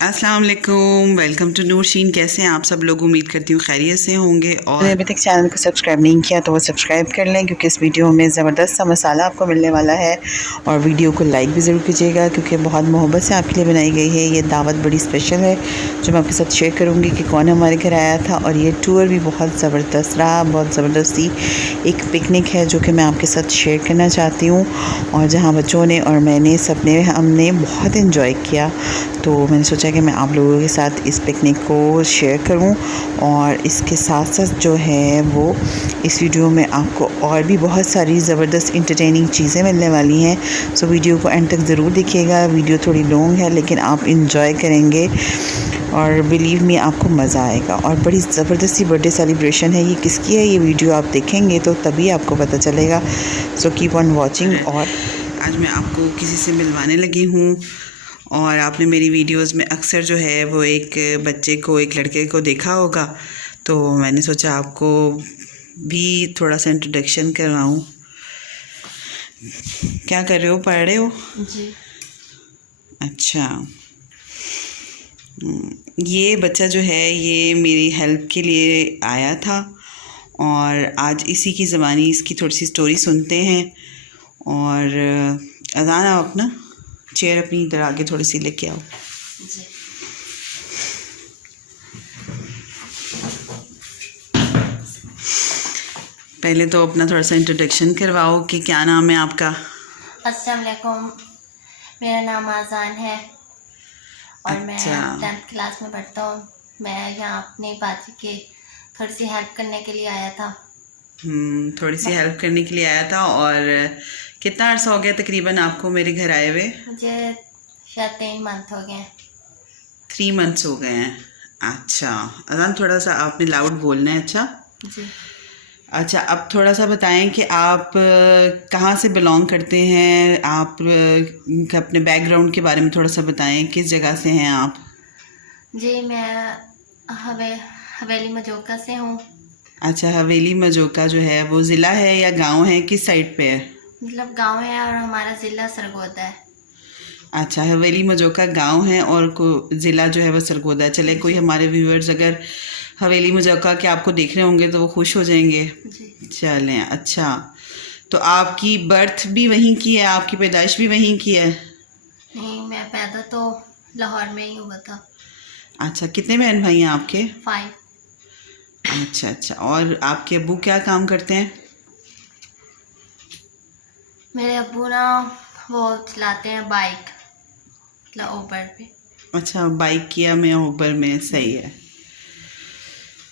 अस्सलाम वालेकुम, welcome to नूरशीन। कैसे हैं आप सब लोग? उम्मीद करती हूँ खैरियत से होंगे। और अभी तक चैनल को सब्सक्राइब नहीं किया तो वो सब्सक्राइब कर लें, क्योंकि इस वीडियो में ज़बरदस्त सा मसाला आपको मिलने वाला है। और वीडियो को लाइक भी ज़रूर कीजिएगा, क्योंकि बहुत मोहब्बत से आपके लिए बनाई गई है। ये दावत बड़ी स्पेशल है जो मैं आपके साथ शेयर करूँगी कि कौन हमारे घर आया था। और ये टूर भी बहुत ज़बरदस्त रहा, बहुत ज़बरदस्त सी एक पिकनिक है जो कि मैं आपके साथ शेयर करना चाहती हूँ, और जहाँ बच्चों ने और मैंने सबने हमने बहुत इन्जॉय किया। तो मैंने सोचा कि मैं आप लोगों के साथ इस पिकनिक को शेयर करूं, और इसके साथ साथ जो है वो इस वीडियो में आपको और भी बहुत सारी ज़बरदस्त इंटरटेनिंग चीज़ें मिलने वाली हैं। सो वीडियो को एंड तक ज़रूर देखिएगा। वीडियो थोड़ी लॉन्ग है लेकिन आप इंजॉय करेंगे, और बिलीव मी आपको मज़ा आएगा। और बड़ी ज़बरदस्त सी बर्थडे सेलिब्रेशन है। ये किसकी है, ये वीडियो आप देखेंगे तो तभी आपको पता चलेगा। So keep on watching. और आज मैं आपको किसी से मिलवाने लगी हूँ। और आपने मेरी वीडियोस में अक्सर जो है वो एक बच्चे को, एक लड़के को देखा होगा, तो मैंने सोचा आपको भी थोड़ा सा इंट्रोडक्शन करवाऊँ। क्या कर रहे हो? पढ़ रहे हो? जी। अच्छा। ये बच्चा जो है ये मेरी हेल्प के लिए आया था, और आज इसी की ज़बानी इसकी थोड़ी सी स्टोरी सुनते हैं। और अजान, आप अपना चेयर अपनी इधर आगे थोड़ी सी लेके आओ। जी। पहले तो अपना थोड़ा सा इंट्रोडक्शन करवाओ कि क्या नाम है आपका? अस्सलाम वालेकुम, मेरा नाम आज़ान है और मैं अच्छा। 10th क्लास में पढ़ता हूँ। मैं यहाँ अपनी बाजी के थोड़ी सी हेल्प करने के लिए आया था। थोड़ी सी हेल्प करने के लिए आया था। और कितना अर्सा हो गया तकरीबन आपको मेरे घर आए हुए? मुझे शायद 3 मंथ हो गए हैं। 3 मंथ्स हो गए हैं। अच्छा अजान, थोड़ा सा आपने लाउड बोलना है। अच्छा। जी। अच्छा, अब थोड़ा सा बताएं कि आप कहाँ से बिलोंग करते हैं। आप अपने बैकग्राउंड के बारे में थोड़ा सा बताएं, किस जगह से हैं आप? जी, मैं हवेली मजोका से हूँ। अच्छा, हवेली मजोका जो है वो ज़िला है या गांव है, किस साइड पे है? मतलब गांव है और हमारा ज़िला सरगोदा है। अच्छा, हवेली मजोका गांव है और ज़िला जो है वो सरगोदा है। चले, कोई हमारे व्यूअर्स अगर हवेली मजोका के आपको देख रहे होंगे तो वो खुश हो जाएंगे। जी। चलें, अच्छा। तो आपकी बर्थ भी वहीं की है, आपकी पैदाइश भी वहीं की है? नहीं, मैं पैदा तो लाहौर में ही हुआ था। अच्छा, कितने बहन भाई हैं आपके? 5। अच्छा अच्छा। और आपके अब्बू क्या काम करते हैं? मेरे अब्बू ना वो चलाते हैं बाइक, मतलब ऊबर पे। अच्छा, बाइक किया में ऊबर में, सही है।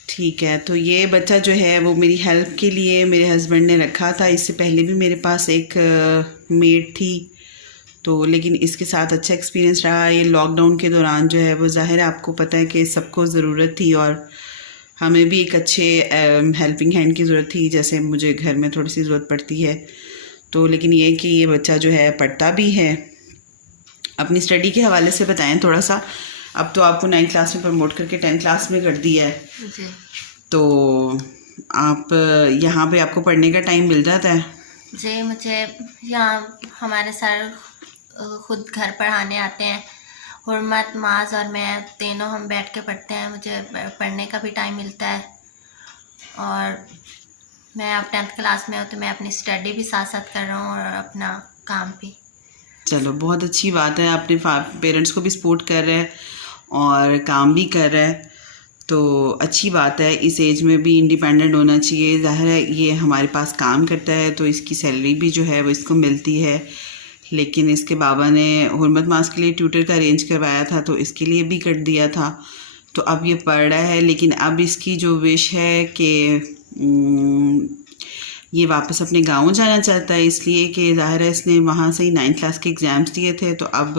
ठीक है। तो ये बच्चा जो है वो मेरी हेल्प के लिए मेरे हस्बैंड ने रखा था। इससे पहले भी मेरे पास एक मेड थी, तो लेकिन इसके साथ अच्छा एक्सपीरियंस रहा। ये लॉकडाउन के दौरान जो है वो ज़ाहिर है आपको पता है कि सबको ज़रूरत थी, और हमें भी एक अच्छे हेल्पिंग हैंड की ज़रूरत थी, जैसे मुझे घर में थोड़ी सी ज़रूरत पड़ती है। तो लेकिन ये कि ये बच्चा जो है पढ़ता भी है। अपनी स्टडी के हवाले से बताएं थोड़ा सा। अब तो आपको 9th क्लास में प्रमोट करके 10th क्लास में कर दिया है, जी। तो आप यहाँ पे आपको पढ़ने का टाइम मिल जाता है? जी, मुझे यहाँ हमारे सर खुद घर पढ़ाने आते हैं। हुर्मत, माज और मैं तीनों हम बैठ के पढ़ते हैं। मुझे पढ़ने का भी टाइम मिलता है, और मैं अब 10th क्लास में हूँ तो मैं अपनी स्टडी भी साथ साथ कर रहा हूँ और अपना काम भी। चलो, बहुत अच्छी बात है। अपने पेरेंट्स को भी सपोर्ट कर रहे हैं और काम भी कर रहा है, तो अच्छी बात है। इस एज में भी इंडिपेंडेंट होना चाहिए। ज़ाहिर है ये हमारे पास काम करता है तो इसकी सैलरी भी जो है वो इसको मिलती है, लेकिन इसके बाबा ने हुर्मत मास के लिए ट्यूटर का अरेंज करवाया था तो इसके लिए भी कर दिया था। तो अब ये पढ़ रहा है, लेकिन अब इसकी जो विश है कि ये वापस अपने गांव जाना चाहता है, इसलिए कि ज़ाहिर है इसने वहाँ से ही 9th क्लास के एग्ज़ाम्स दिए थे, तो अब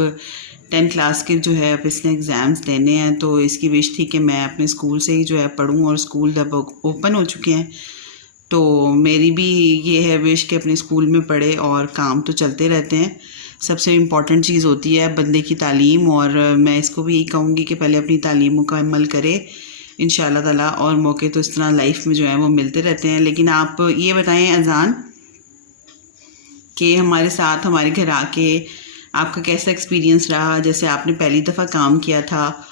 10th क्लास के जो है अब इसने एग्ज़ाम्स देने हैं। तो इसकी विश थी कि मैं अपने स्कूल से ही जो है पढ़ूँ, और स्कूल जब ओपन हो चुके हैं तो मेरी भी ये है विश कि अपने स्कूल में पढ़े। और काम तो चलते रहते हैं, सबसे इम्पॉर्टेंट चीज़ होती है बंदे की तालीम, और मैं इसको भी यही कहूँगी कि पहले अपनी तालीम मुकम्मल करे इंशाल्लाह ताला, और मौके तो इस तरह लाइफ में जो है वो मिलते रहते हैं। लेकिन आप ये बताएं अजान कि हमारे साथ हमारे घर आके आपका कैसा एक्सपीरियंस रहा? जैसे आपने पहली दफ़ा काम किया था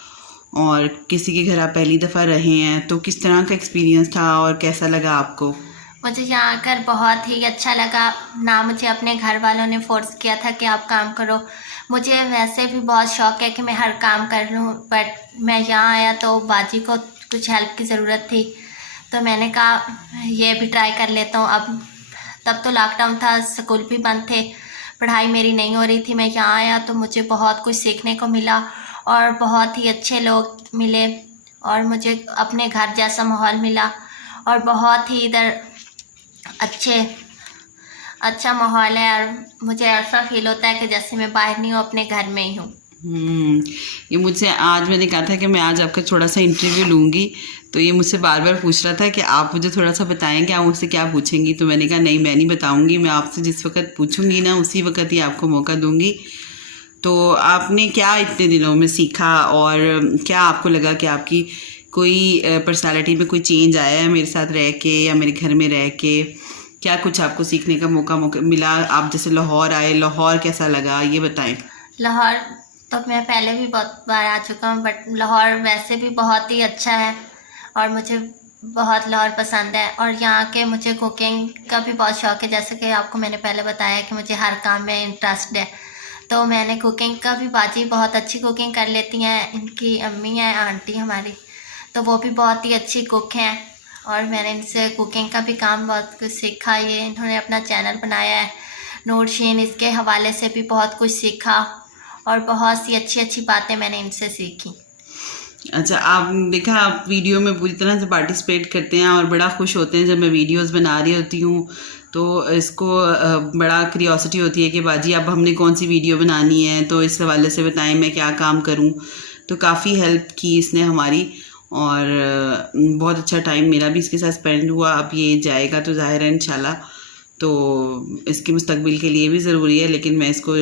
और किसी के घर आप पहली दफ़ा रहे हैं, तो किस तरह का एक्सपीरियंस था और कैसा लगा आपको? मुझे यहाँ आकर बहुत ही अच्छा लगा। ना मुझे अपने घर वालों ने फोर्स किया था कि आप काम करो, मुझे वैसे भी बहुत शौक है कि मैं हर काम कर लूँ, बट मैं यहाँ आया तो बाजी को कुछ हेल्प की ज़रूरत थी, तो मैंने कहा ये भी ट्राई कर लेता हूँ। अब तब तो लॉकडाउन था, स्कूल भी बंद थे, पढ़ाई मेरी नहीं हो रही थी। मैं यहाँ आया तो मुझे बहुत कुछ सीखने को मिला और बहुत ही अच्छे लोग मिले और मुझे अपने घर जैसा माहौल मिला और बहुत ही इधर अच्छा माहौल है और मुझे ऐसा फील होता है कि जैसे मैं बाहर नहीं हूँ, अपने घर में ही हूँ। ये मुझसे आज मैंने कहा था कि मैं आज आपका थोड़ा सा इंटरव्यू लूँगी, तो ये मुझसे बार बार पूछ रहा था कि आप मुझे थोड़ा सा बताएं कि आप मुझसे क्या पूछेंगी। तो मैंने कहा नहीं, मैं नहीं बताऊँगी, मैं आपसे जिस वक्त पूछूँगी ना उसी वक्त ही आपको मौका दूँगी। तो आपने क्या इतने दिनों में सीखा और क्या आपको लगा कि आपकी कोई पर्सनालिटी में कोई चेंज आया है मेरे साथ रह के या मेरे घर में रह के? क्या कुछ आपको सीखने का मौका मिला? आप जैसे लाहौर आए, लाहौर कैसा लगा ये बताएं। लाहौर तो मैं पहले भी बहुत बार आ चुका हूँ, बट लाहौर वैसे भी बहुत ही अच्छा है और मुझे बहुत लाहौर पसंद है। और यहाँ के मुझे कुकिंग का भी बहुत शौक है, जैसे कि आपको मैंने पहले बताया कि मुझे हर काम में इंटरेस्ट है, तो मैंने कुकिंग का भी, बाजी बहुत अच्छी कुकिंग कर लेती हैं, इनकी अम्मी हैं, आंटी हमारी, तो वो भी बहुत ही अच्छी कुक हैं और मैंने इनसे कुकिंग का भी काम बहुत कुछ सीखा। ये इन्होंने अपना चैनल बनाया है नूरशीन, इसके हवाले से भी बहुत कुछ सीखा और बहुत सी अच्छी अच्छी बातें मैंने इनसे सीखी। अच्छा, आप देखा आप वीडियो में पूरी तरह से पार्टिसिपेट करते हैं और बड़ा खुश होते हैं जब मैं वीडियोस बना रही होती हूँ, तो इसको बड़ा क्यूरियोसिटी होती है कि बाजी अब हमने कौन सी वीडियो बनानी है, तो इस हवाले से बताएं मैं क्या काम करूँ। तो काफ़ी हेल्प की इसने हमारी और बहुत अच्छा टाइम मेरा भी इसके साथ स्पेंड हुआ। अब ये जाएगा तो ज़ाहिर है इंशाल्लाह, तो इसके मुस्तकबिल के लिए भी ज़रूरी है, लेकिन मैं इसको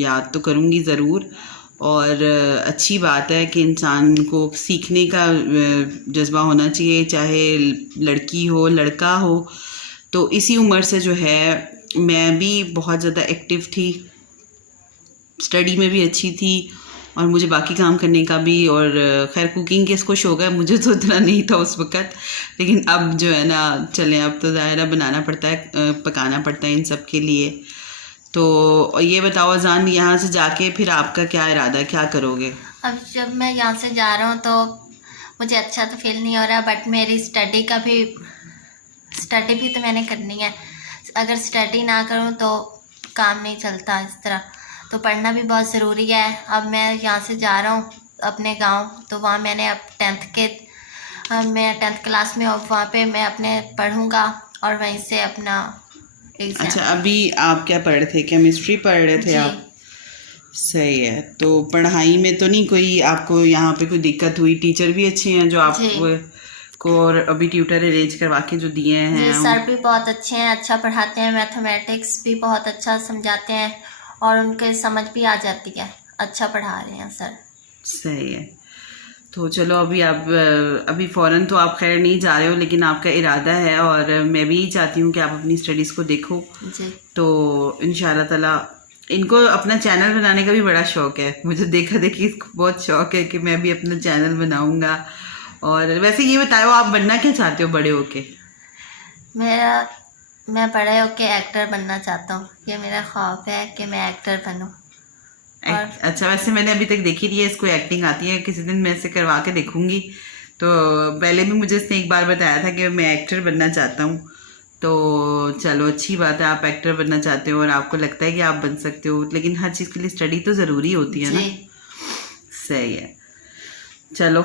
याद तो करूँगी ज़रूर। और अच्छी बात है कि इंसान को सीखने का जज्बा होना चाहिए, चाहे लड़की हो लड़का हो। तो इसी उम्र से जो है मैं भी बहुत ज़्यादा एक्टिव थी, स्टडी में भी अच्छी थी और मुझे बाकी काम करने का भी, और खैर कुकिंग के इसको शौक है, मुझे तो इतना नहीं था उस वक़्त, लेकिन अब जो है ना चलें, अब तो ज़ाहिर है बनाना पड़ता है, पकाना पड़ता है इन सब के लिए। तो ये बताओ अजान, यहाँ से जाके फिर आपका क्या इरादा है, क्या करोगे? अब जब मैं यहाँ से जा रहा हूँ तो मुझे अच्छा तो फील नहीं हो रहा, बट मेरी स्टडी भी तो मैंने करनी है। अगर स्टडी ना करूँ तो काम नहीं चलता इस तरह, तो पढ़ना भी बहुत ज़रूरी है। अब मैं यहाँ से जा रहा हूँ अपने गांव, तो वहाँ मैंने अब मैं 10th क्लास में, और वहाँ पे मैं अपने पढ़ूँगा और वहीं से अपना एग्जाम। अच्छा, अभी आप क्या पढ़ रहे थे? केमिस्ट्री पढ़ रहे थे आप? सही है। तो पढ़ाई में तो नहीं कोई आपको यहाँ पे कोई दिक्कत हुई? टीचर भी अच्छे हैं जो आपको और अभी ट्यूटर अरेंज करवा के जो दिए हैं? जी, सर भी बहुत अच्छे हैं, अच्छा पढ़ाते हैं, मैथमेटिक्स भी बहुत अच्छा समझाते हैं और उनके समझ भी आ जाती है, अच्छा पढ़ा रहे हैं सर। सही है। तो चलो अभी फ़ौरन तो आप खैर नहीं जा रहे हो, लेकिन आपका इरादा है और मैं भी चाहती हूँ कि आप अपनी स्टडीज़ को देखो जी। तो इंशाल्लाह ताला। इनको अपना चैनल बनाने का भी बड़ा शौक़ है, मुझे देखा देखी इसको बहुत शौक़ है कि मैं भी अपना चैनल बनाऊँगा। और वैसे ये बताओ आप बनना क्या चाहते हो बड़े होके? मैं बड़े होके एक्टर बनना चाहता हूँ, ये मेरा ख्वाब है कि मैं एक्टर बनूँ। अच्छा, वैसे मैंने अभी तक देखी नहीं है इसको एक्टिंग आती है, किसी दिन मैं इसे करवा के देखूंगी। तो पहले भी मुझे इसने एक बार बताया था कि मैं एक्टर बनना चाहता हूँ, तो चलो अच्छी बात है, आप एक्टर बनना चाहते हो और आपको लगता है कि आप बन सकते हो, लेकिन हर चीज़ के लिए स्टडी तो ज़रूरी होती है ना। सही है। चलो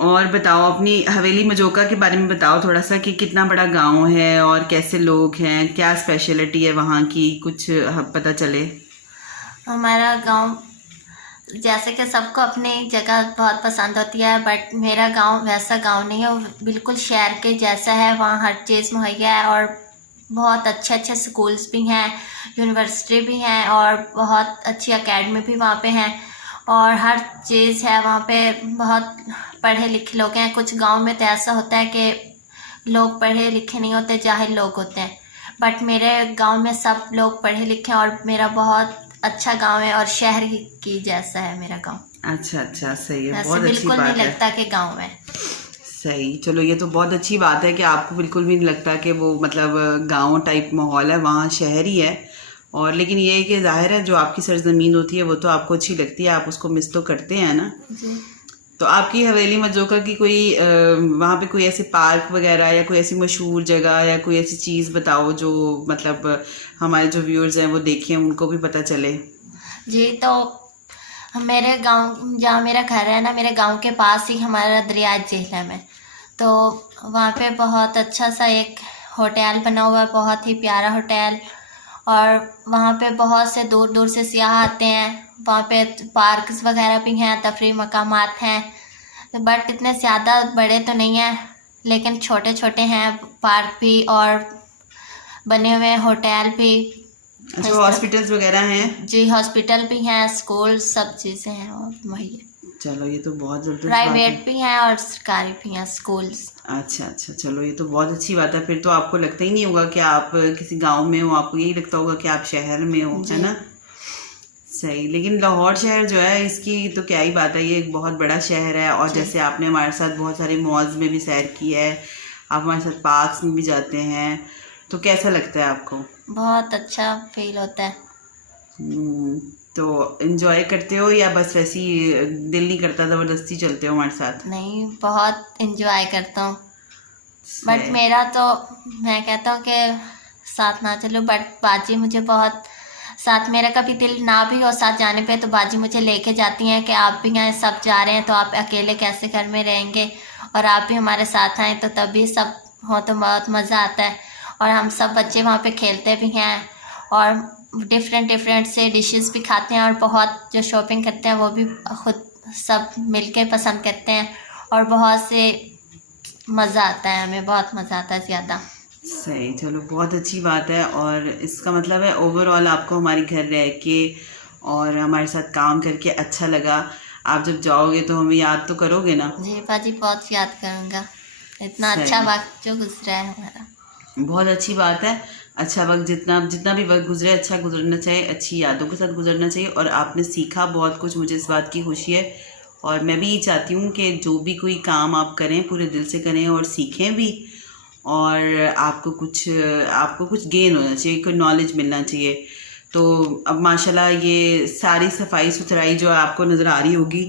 और बताओ, अपनी हवेली मजोका के बारे में बताओ थोड़ा सा, कि कितना बड़ा गांव है और कैसे लोग हैं, क्या स्पेशलिटी है वहाँ की, कुछ पता चले। हमारा गांव जैसे कि सबको अपनी जगह बहुत पसंद होती है, बट मेरा गांव वैसा गांव नहीं है, वो बिल्कुल शहर के जैसा है। वहाँ हर चीज़ मुहैया है और बहुत अच्छे अच्छे स्कूल्स भी हैं, यूनिवर्सिटी भी हैं और बहुत अच्छी एकेडमी भी वहाँ पे हैं और हर चीज़ है वहाँ पे। बहुत पढ़े लिखे लोग हैं। कुछ गांव में तो ऐसा होता है कि लोग पढ़े लिखे नहीं होते, जाहिल लोग होते हैं, बट मेरे गांव में सब लोग पढ़े लिखे हैं और मेरा बहुत अच्छा गांव है और शहर की जैसा है मेरा गांव। अच्छा अच्छा, सही है, वैसे बहुत अच्छी बिल्कुल बात नहीं है। लगता कि गांव है। सही, चलो ये तो बहुत अच्छी बात है कि आपको बिल्कुल भी नहीं लगता कि वो मतलब गांव टाइप माहौल है, वहाँ शहर ही है। और लेकिन ये है कि जाहिर है जो आपकी सरजमीन होती है वो तो आपको अच्छी लगती है, आप उसको मिस तो करते हैं ना। जी। तो आपकी हवेली मजोका की कोई वहाँ पे कोई ऐसे पार्क वगैरह या कोई ऐसी मशहूर जगह या कोई ऐसी चीज़ बताओ जो मतलब हमारे जो व्यूअर्स हैं वो देखें, उनको भी पता चले। जी, तो मेरे गांव जहाँ मेरा घर है ना, मेरे गांव के पास ही हमारा दरिया झेलम है। तो वहाँ पे बहुत अच्छा सा एक होटल बना हुआ है, बहुत ही प्यारा होटल। और वहाँ पे बहुत से दूर दूर से सियाह आते हैं। वहाँ पे पार्क्स वगैरह भी हैं, तफरीह मकामात हैं, बट इतने ज़्यादा बड़े तो नहीं हैं, लेकिन छोटे छोटे हैं पार्क भी और बने हुए होटल भी। अच्छा, हॉस्पिटल्स वगैरह हैं? जी, हॉस्पिटल भी हैं, स्कूल, सब चीज़ें हैं और वही। चलो ये तो बहुत ज़बरदस्त बात है। प्राइवेट भी हैं और सरकारी भी हैं स्कूल्स। अच्छा अच्छा, चलो ये तो बहुत अच्छी बात है। फिर तो आपको लगता ही नहीं होगा कि आप किसी गांव में हो, आपको यही लगता होगा कि आप शहर में हो, है ना। सही, लेकिन लाहौर शहर जो है इसकी तो क्या ही बात है, ये एक बहुत बड़ा शहर है। और जैसे आपने हमारे साथ बहुत सारे मॉल्स में भी सैर की है, आप हमारे साथ पार्क्स में भी जाते हैं, तो कैसा लगता है आपको? बहुत अच्छा फील होता है। तो एंजॉय करते हो या बस वैसे ही दिल नहीं करता ज़बरदस्ती चलते हो हमारे साथ? नहीं, बहुत इंजॉय करता हूँ, बट सही। मेरा तो मैं कहता हूँ कि साथ ना चलो, बट बाजी मुझे बहुत साथ, मेरा कभी दिल ना भी हो साथ जाने पे तो बाजी मुझे लेके जाती हैं कि आप भी यहाँ सब जा रहे हैं तो आप अकेले कैसे घर में रहेंगे, और आप भी हमारे साथ आएँ तो तभी सब हो तो बहुत मज़ा आता है। और हम सब बच्चे वहाँ पे खेलते भी हैं और डिफरेंट से डिशेस भी खाते हैं, और बहुत जो शॉपिंग करते हैं वो भी खुद सब मिलके पसंद करते हैं, और बहुत से मज़ा आता है, हमें बहुत मज़ा आता है ज़्यादा। सही, चलो बहुत अच्छी बात है। और इसका मतलब है ओवरऑल आपको हमारे घर रह के और हमारे साथ काम करके अच्छा लगा। आप जब जाओगे तो हमें याद तो करोगे ना? जी बाजी, बहुत याद करूँगा, इतना सही। अच्छा वक्त जो गुजरा है हमारा। बहुत अच्छी बात है। अच्छा वक्त जितना भी वक्त गुजरे अच्छा गुजरना चाहिए, अच्छी यादों के साथ गुजरना चाहिए। और आपने सीखा बहुत कुछ, मुझे इस बात की खुशी है। और मैं भी ये चाहती हूँ कि जो भी कोई काम आप करें पूरे दिल से करें और सीखें भी, और आपको कुछ गेन होना चाहिए, कोई नॉलेज मिलना चाहिए। तो अब माशाल्लाह ये सारी सफाई सुथराई जो आपको नज़र आ रही होगी,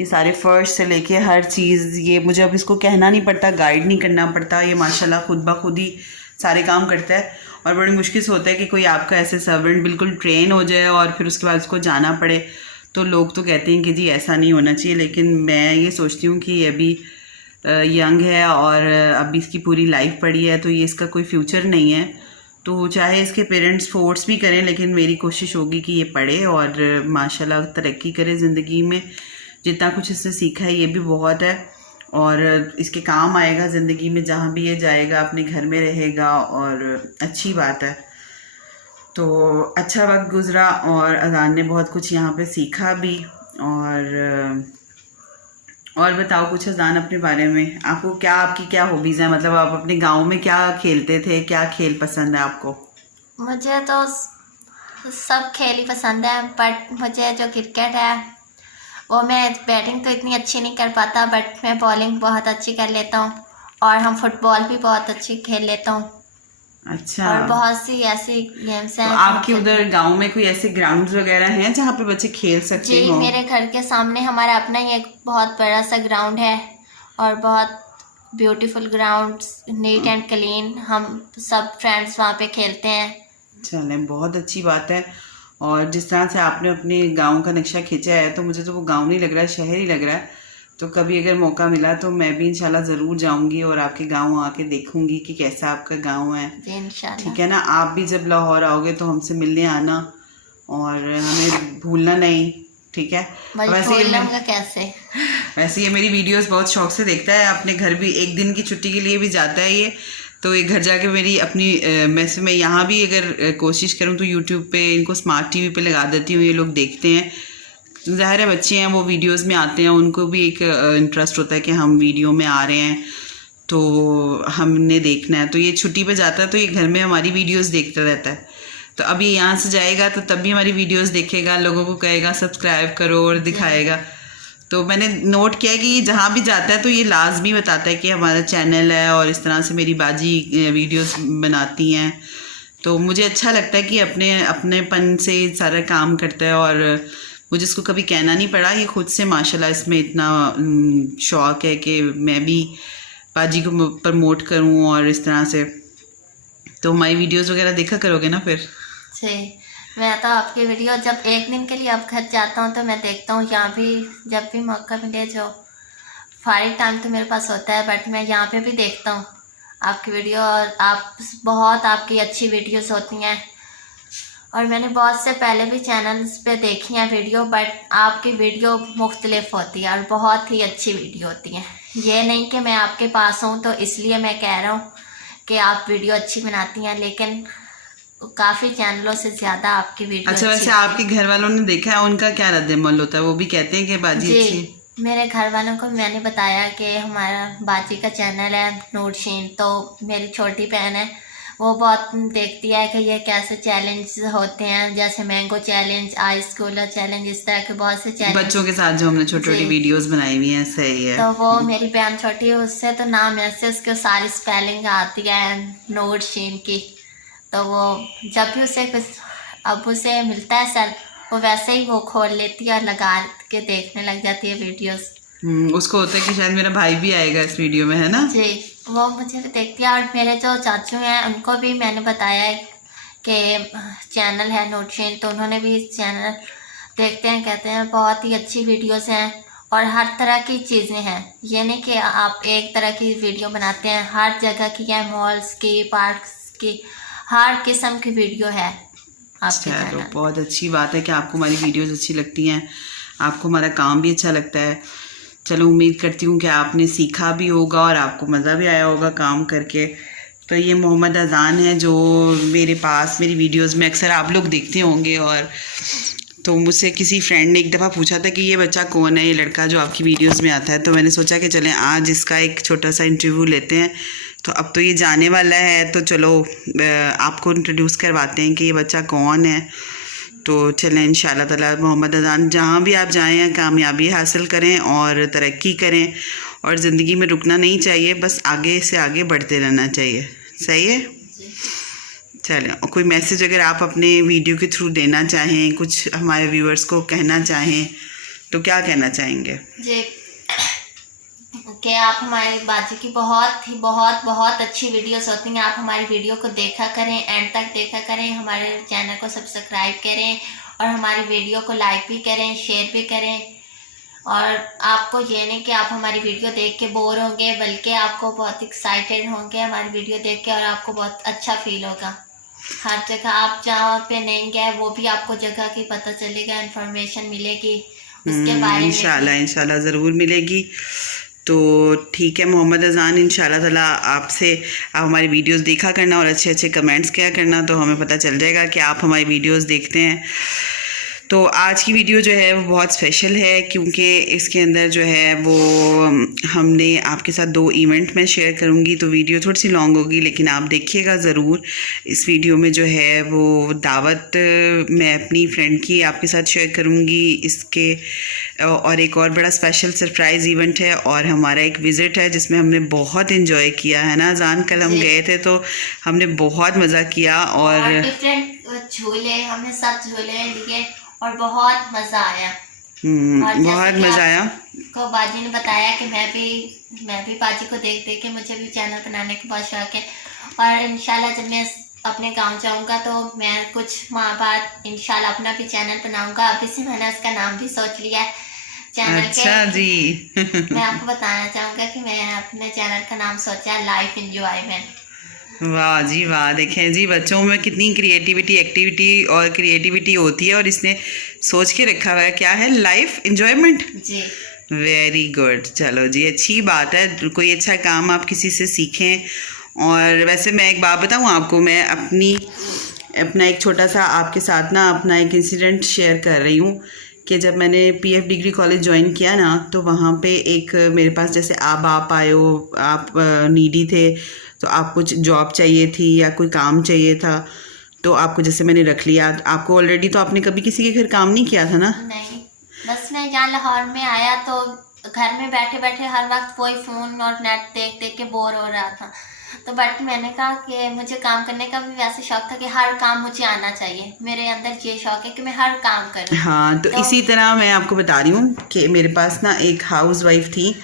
ये सारे फर्श से लेके हर चीज़, ये मुझे अब इसको कहना नहीं पड़ता, गाइड नहीं करना पड़ता, ये माशाल्लाह खुद ब खुद ही सारे काम करता है। और बड़ी मुश्किल से होता है कि कोई आपका ऐसे सर्वेंट बिल्कुल ट्रेन हो जाए और फिर उसके बाद उसको जाना पड़े। तो लोग तो कहते हैं कि जी ऐसा नहीं होना चाहिए, लेकिन मैं ये सोचती हूँ कि ये अभी यंग है और अभी इसकी पूरी लाइफ पड़ी है, तो ये इसका कोई फ्यूचर नहीं है। तो चाहे इसके पेरेंट्स फोर्स भी करें, लेकिन मेरी कोशिश होगी कि ये पढ़े और माशाल्लाह तरक्की करे ज़िंदगी में। जितना कुछ इसने सीखा है ये भी बहुत है और इसके काम आएगा ज़िंदगी में, जहाँ भी ये जाएगा अपने घर में रहेगा, और अच्छी बात है। तो अच्छा वक्त गुज़रा और अज़ान ने बहुत कुछ यहाँ पे सीखा भी। और बताओ कुछ अज़ान अपने बारे में, आपकी क्या हॉबीज़ हैं, मतलब आप अपने गांव में क्या खेलते थे, क्या खेल पसंद है आपको? मुझे तो सब खेल ही पसंद है, बट मुझे जो क्रिकेट है वो, मैं बैटिंग तो इतनी अच्छी नहीं कर पाता, बट मैं बॉलिंग बहुत अच्छी कर लेता हूँ, और हम फुटबॉल भी बहुत अच्छी खेल लेता हूँ। अच्छा। और बहुत सी ऐसी गेम्स हैं। तो आपके उधर गांव में कोई ऐसे ग्राउंड्स वगैरह हैं जहाँ पे बच्चे खेल सकते जी, हो? मेरे घर के सामने हमारा अपना ही एक बहुत बड़ा सा ग्राउंड है, और बहुत beautiful ground, neat and clean, हम सब फ्रेंड्स वहाँ पे खेलते हैं। चलें, बहुत अच्छी बात है। और जिस तरह से आपने अपने गांव का नक्शा खींचा है, तो मुझे तो वो गांव नहीं लग रहा है, शहर ही लग रहा है। तो कभी अगर मौका मिला तो मैं भी इंशाल्लाह ज़रूर जाऊंगी और आपके गांव आके देखूंगी कि कैसा आपका गांव है। जी इंशाल्लाह। ठीक है ना? आप भी जब लाहौर आओगे तो हमसे मिलने आना और हमें भूलना नहीं, ठीक है? वैसे ये मेरी वीडियोस बहुत शौक से देखता है, अपने घर भी एक दिन की छुट्टी के लिए भी जाता है ये। तो ये घर जाके मेरी अपनी मैं यहाँ भी अगर कोशिश करूँ तो यूट्यूब पे इनको स्मार्ट टीवी पे लगा देती हूँ, ये लोग देखते हैं। ज़ाहिर है बच्चे हैं वो वीडियोस में आते हैं, उनको भी एक इंटरेस्ट होता है कि हम वीडियो में आ रहे हैं तो हमने देखना है। तो ये छुट्टी पे जाता है तो ये घर में हमारी वीडियोस देखता रहता है। तो अभी यहाँ से जाएगा तो तब भी हमारी वीडियोस देखेगा, लोगों को कहेगा सब्सक्राइब करो और दिखाएगा। तो मैंने नोट किया कि जहाँ भी जाता है तो ये लाजमी बताता है कि हमारा चैनल है और इस तरह से मेरी बाजी वीडियोस बनाती हैं। तो मुझे अच्छा लगता है कि अपनेपन से सारा काम करता है और मुझे इसको कभी कहना नहीं पड़ा। ये खुद से माशाल्लाह इसमें इतना शौक़ है कि मैं भी बाजी को प्रमोट करूं और इस तरह से। तो हमारी वीडियोस वगैरह देखा करोगे ना फिर? जी, मैं तो आपकी वीडियो जब एक दिन के लिए अब घर जाता हूँ तो मैं देखता हूँ। यहाँ भी जब भी मौका मिले, जो फारिग टाइम तो मेरे पास होता है, बट मैं यहाँ पे भी देखता हूँ आपकी वीडियो। और आपकी अच्छी वीडियोस होती हैं और मैंने बहुत से पहले भी चैनल्स पे देखी हैं वीडियो, बट आपकी वीडियो मुख्तलिफ होती है और बहुत ही अच्छी वीडियो होती है। ये नहीं कि मैं आपके पास हूँ तो इसलिए मैं कह रहा हूँ कि आप वीडियो अच्छी बनाती हैं, लेकिन काफ़ी चैनलों से ज़्यादा आपकी वीडियो अच्छा, वैसे आपके घर वालों ने देखा है, उनका क्या रद्द-ए-अमल होता है? वो भी कहते हैं कि बाजी अच्छी? मेरे घर वालों को मैंने बताया कि हमारा बाजी का चैनल है नूरशीन, तो मेरी छोटी बहन है, वो बहुत देखती है कि ये कैसे चैलेंज होते हैं, जैसे mango challenge, ice cooler challenge, इस तरह के बहुत से चैलेंज बच्चों के साथ जो हमने छोटी छोटी वीडियोस बनाई हुई हैं। सही है। तो वो मेरी बहन छोटी है, उससे तो नाम ऐसे उसके सारी स्पेलिंग आती है नूरशीन की। तो वो जब भी उसे कुछ अब्बू से मिलता है सर, वो वैसे ही वो खोल लेती है और लगा के देखने लग जाती है वीडियोस। उसको होता है कि शायद मेरा भाई भी आएगा इस वीडियो में, है ना? जी, वो मुझे भी देखती है। और मेरे जो चाचू हैं उनको भी मैंने बताया है कि चैनल है नूरशीन, तो उन्होंने भी इस चैनल देखते हैं, कहते हैं बहुत ही अच्छी वीडियोस हैं और हर तरह की चीज़ें हैं। ये नहीं कि आप एक तरह की वीडियो बनाते हैं, हर जगह की है, मॉल्स की, पार्क्स की, हर किस्म की वीडियो है आपके चैनल। बहुत अच्छी बात है कि आपको हमारी वीडियोस अच्छी लगती हैं, आपको हमारा काम भी अच्छा लगता है। चलो, उम्मीद करती हूँ कि आपने सीखा भी होगा और आपको मज़ा भी आया होगा काम करके। तो ये मोहम्मद अज़ान है जो मेरे पास मेरी वीडियोस में अक्सर आप लोग देखते होंगे। और तो मुझसे किसी फ्रेंड ने एक दफ़ा पूछा था कि ये बच्चा कौन है, ये लड़का जो आपकी वीडियोस में आता है। तो मैंने सोचा कि चलें आज इसका एक छोटा सा इंटरव्यू लेते हैं। तो अब तो ये जाने वाला है, तो चलो आपको इंट्रोड्यूस करवाते हैं कि ये बच्चा कौन है। तो चलें इंशाल्लाह ताला मोहम्मद अज़ान जहाँ भी आप जाएं कामयाबी हासिल करें और तरक्की करें और ज़िंदगी में रुकना नहीं चाहिए, बस आगे से आगे बढ़ते रहना चाहिए। सही है? चलें, और कोई मैसेज अगर आप अपने वीडियो के थ्रू देना चाहें, कुछ हमारे व्यूअर्स को कहना चाहें, तो क्या कहना चाहेंगे? जी, कि आप हमारी बाजी की बहुत अच्छी वीडियोस होती हैं। आप हमारी वीडियो को देखा करें, एंड तक देखा करें, हमारे चैनल को सब्सक्राइब करें और हमारी वीडियो को लाइक भी करें, शेयर भी करें। और आपको ये नहीं कि आप हमारी वीडियो देख के बोर होंगे, बल्कि आपको बहुत एक्साइटेड होंगे हमारी वीडियो देख के और आपको बहुत अच्छा फील होगा। हर जगह आप जहाँ पे नहीं गए वो भी आपको जगह की पता चलेगा, इन्फॉर्मेशन मिलेगी उसके बारे में। इंशाल्लाह ज़रूर मिलेगी। तो ठीक है मोहम्मद अज़ान, इंशाल्लाह ताला आपसे आप हमारी वीडियोस देखा करना और अच्छे अच्छे कमेंट्स किया करना, तो हमें पता चल जाएगा कि आप हमारी वीडियोस देखते हैं। तो आज की वीडियो जो है वो बहुत स्पेशल है क्योंकि इसके अंदर जो है वो हमने आपके साथ 2 इवेंट मैं शेयर करूंगी। तो वीडियो थोड़ी सी लॉन्ग होगी लेकिन आप देखिएगा ज़रूर। इस वीडियो में जो है वो दावत मैं अपनी फ्रेंड की आपके साथ शेयर करूंगी इसके, और एक और बड़ा स्पेशल सरप्राइज़ इवेंट है और हमारा एक विज़िट है जिसमें हमने बहुत इन्जॉय किया है ना अज़ान। कल हम गए थे तो हमने बहुत मज़ा किया और डिफरेंट झूले हमने सब झूले लिए और बहुत मज़ा आया। बहुत मज़ा आया। को बाजी ने बताया कि मैं भी बाजी को देख के मुझे भी चैनल बनाने का बहुत शौक है और इंशाल्लाह जब मैं अपने गांव जाऊंगा तो मैं कुछ माह बाद इंशाल्लाह अपना भी चैनल बनाऊंगा। अभी से मैंने उसका नाम भी सोच लिया है चैनल के। अच्छा जी। मैं आपको बताना चाहूँगा कि मैं अपने चैनल का नाम सोचा है लाइफ एंजॉयमेंट। वाह जी वाह, देखें जी बच्चों में कितनी क्रिएटिविटी होती है और इसने सोच के रखा हुआ है क्या है, लाइफ एंजॉयमेंट जी। Very good. चलो जी, अच्छी बात है, कोई अच्छा काम आप किसी से सीखें। और वैसे मैं एक बात बताऊँ आपको, मैं अपना एक छोटा सा आपके साथ ना अपना एक इंसिडेंट शेयर कर रही हूँ कि जब मैंने PF डिग्री कॉलेज ज्वाइन किया ना तो वहाँ पे एक मेरे पास जैसे आप आए हो, आप नीडी थे तो आपको जॉब चाहिए थी या कोई काम चाहिए था, तो आपको जैसे मैंने रख लिया, आपको ऑलरेडी तो आपने कभी किसी के घर काम नहीं किया था ना? नहीं, बस मैं यहाँ लाहौर में आया तो घर में बैठे बैठे हर वक्त वही फ़ोन और नेट देख देख के बोर हो रहा था। तो बट मैंने कहा कि मुझे काम करने का भी वैसे शौक था कि हर काम मुझे आना चाहिए, मेरे अंदर ये शौक है कि मैं हर काम करूँ। हाँ, तो इसी तरह मैं आपको बता रही हूँ कि मेरे पास ना एक हाउस वाइफ थी,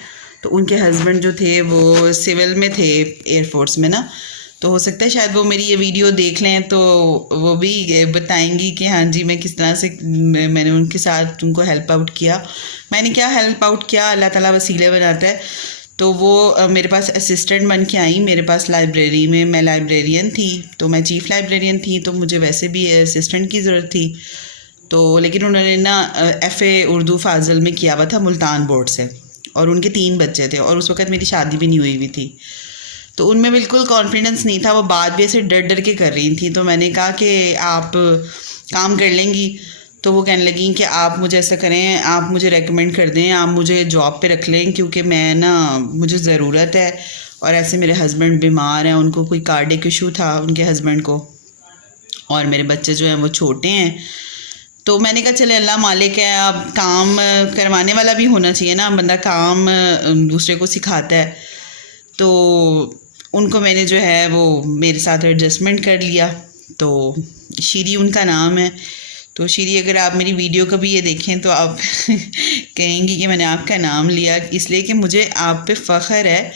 तो उनके हस्बैंड जो थे वो सिविल में थे, एयरफोर्स में ना। तो हो सकता है शायद वो मेरी ये वीडियो देख लें तो वो भी बताएंगी कि हाँ जी मैं किस तरह से मैंने उनके साथ उनको हेल्प आउट किया। मैंने क्या हेल्प आउट किया, अल्लाह ताला वसीले बनाता है। तो वो मेरे पास असिस्टेंट बन के आई मेरे पास लाइब्रेरी में। मैं लाइब्रेरियन थी, तो मैं चीफ़ लाइब्रेरियन थी, तो मुझे वैसे भी असिस्टेंट की ज़रूरत थी। तो लेकिन उन्होंने ना FA उर्दू फाजिल में किया हुआ था मुल्तान बोर्ड से, और उनके 3 बच्चे थे, और उस वक़्त मेरी शादी भी नहीं हुई थी। तो उनमें बिल्कुल कॉन्फिडेंस नहीं था, वो बात भी ऐसे डर डर के कर रही थी। तो मैंने कहा कि आप काम कर लेंगी? तो वो कहने लगी कि आप मुझे ऐसा करें, आप मुझे रेकमेंड कर दें, आप मुझे जॉब पे रख लें, क्योंकि मैं ना मुझे ज़रूरत है, और ऐसे मेरे हस्बैंड बीमार हैं, उनको कोई कार्डियक इशू था उनके हस्बैंड को, और मेरे बच्चे जो हैं वो छोटे हैं। तो मैंने कहा चले अल्लाह मालिक है, अब काम करवाने वाला भी होना चाहिए ना, बंदा काम दूसरे को सिखाता है। तो उनको मैंने जो है वो मेरे साथ एडजस्टमेंट कर लिया। तो शीरी उनका नाम है। तो शीरी, अगर आप मेरी वीडियो कभी ये देखें तो आप कहेंगी कि मैंने आपका नाम लिया, इसलिए कि मुझे आप पे फ़ख्र है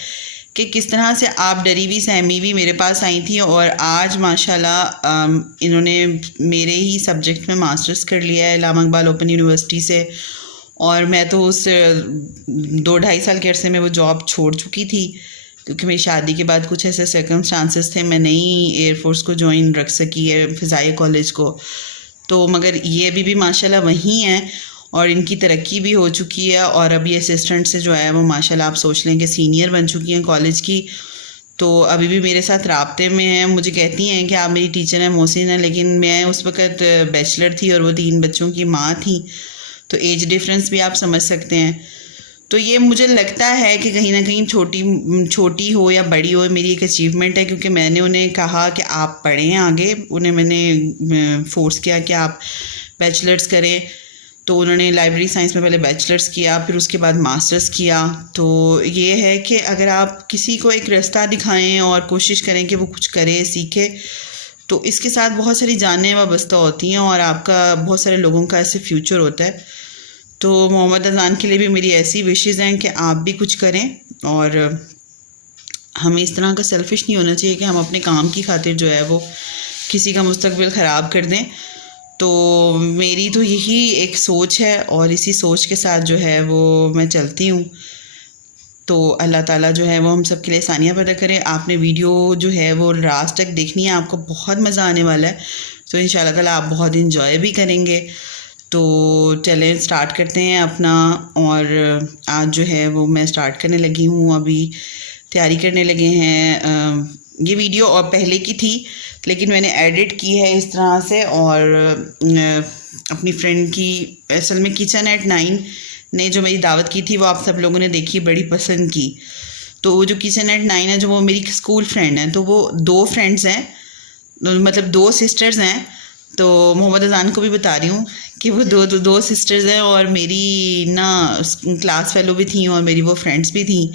कि किस तरह से आप डरी हुई सहमी हुई मेरे पास आई थी, और आज माशाल्लाह इन्होंने मेरे ही सब्जेक्ट में मास्टर्स कर लिया है इलामा इकबाल ओपन यूनिवर्सिटी से। और मैं तो उस 2-2.5 साल के अरसे में वो जॉब छोड़ चुकी थी, क्योंकि मेरी शादी के बाद कुछ ऐसे सर्कमस्टांसेस थे, मैं नहीं एयरफोर्स को ज्वाइन रख सकी है, फ़िज़ाई कॉलेज को। तो मगर ये अभी भी माशाल्लाह वहीं हैं, और इनकी तरक्की भी हो चुकी है, और अभी असिस्टेंट से जो है वो माशाल्लाह आप सोच लें कि सीनियर बन चुकी हैं कॉलेज की। तो अभी भी मेरे साथ राब्ते में हैं। मुझे कहती हैं कि आप मेरी टीचर हैं, मोहसिन हैं, लेकिन मैं उस वक़्त बैचलर थी और वो 3 बच्चों की माँ थी, तो एज डिफरेंस भी आप समझ सकते हैं। तो ये मुझे लगता है कि कहीं ना कहीं छोटी हो या बड़ी हो, मेरी एक अचीवमेंट है, क्योंकि मैंने उन्हें कहा कि आप पढ़ें आगे, उन्हें मैंने फ़ोर्स किया कि आप बैचलर्स करें। तो उन्होंने लाइब्रेरी साइंस में पहले बैचलर्स किया, फिर उसके बाद मास्टर्स किया। तो ये है कि अगर आप किसी को एक रास्ता दिखाएं और कोशिश करें कि वो कुछ करे, सीखे, तो इसके साथ बहुत सारी जानें वाबस्ता होती हैं, और आपका बहुत सारे लोगों का ऐसे फ्यूचर होता है। तो मोहम्मद अज़ान के लिए भी मेरी ऐसी विशेज़ हैं कि आप भी कुछ करें, और हमें इस तरह का सेल्फिश नहीं होना चाहिए कि हम अपने काम की खातिर जो है वो किसी का मुस्तकबिल ख़राब कर दें। तो मेरी तो यही एक सोच है, और इसी सोच के साथ जो है वो मैं चलती हूँ। तो अल्लाह ताला जो है वो हम सब के लिए आसानियाँ पैदा करें। आपने वीडियो जो है वो लास्ट तक देखनी है, आपको बहुत मज़ा आने वाला है। तो इंशाल्लाह ताला आप बहुत इंजॉय भी करेंगे। तो चलें स्टार्ट करते हैं अपना। और आज जो है वो मैं स्टार्ट करने लगी हूँ, अभी तैयारी करने लगे हैं। ये वीडियो और पहले की थी, लेकिन मैंने एडिट की है इस तरह से, और अपनी फ्रेंड की, असल में किचन एट 9 ने जो मेरी दावत की थी वो आप सब लोगों ने देखी, बड़ी पसंद की। तो वो जो किचन एट 9 है, जो वो मेरी स्कूल फ्रेंड है, तो वो 2 फ्रेंड्स हैं, मतलब 2 सिस्टर्स हैं। तो मोहम्मद अज़ान को भी बता रही हूँ कि वो दो सिस्टर्स हैं, और मेरी ना क्लास फेलो भी थी, और मेरी वो फ्रेंड्स भी थी।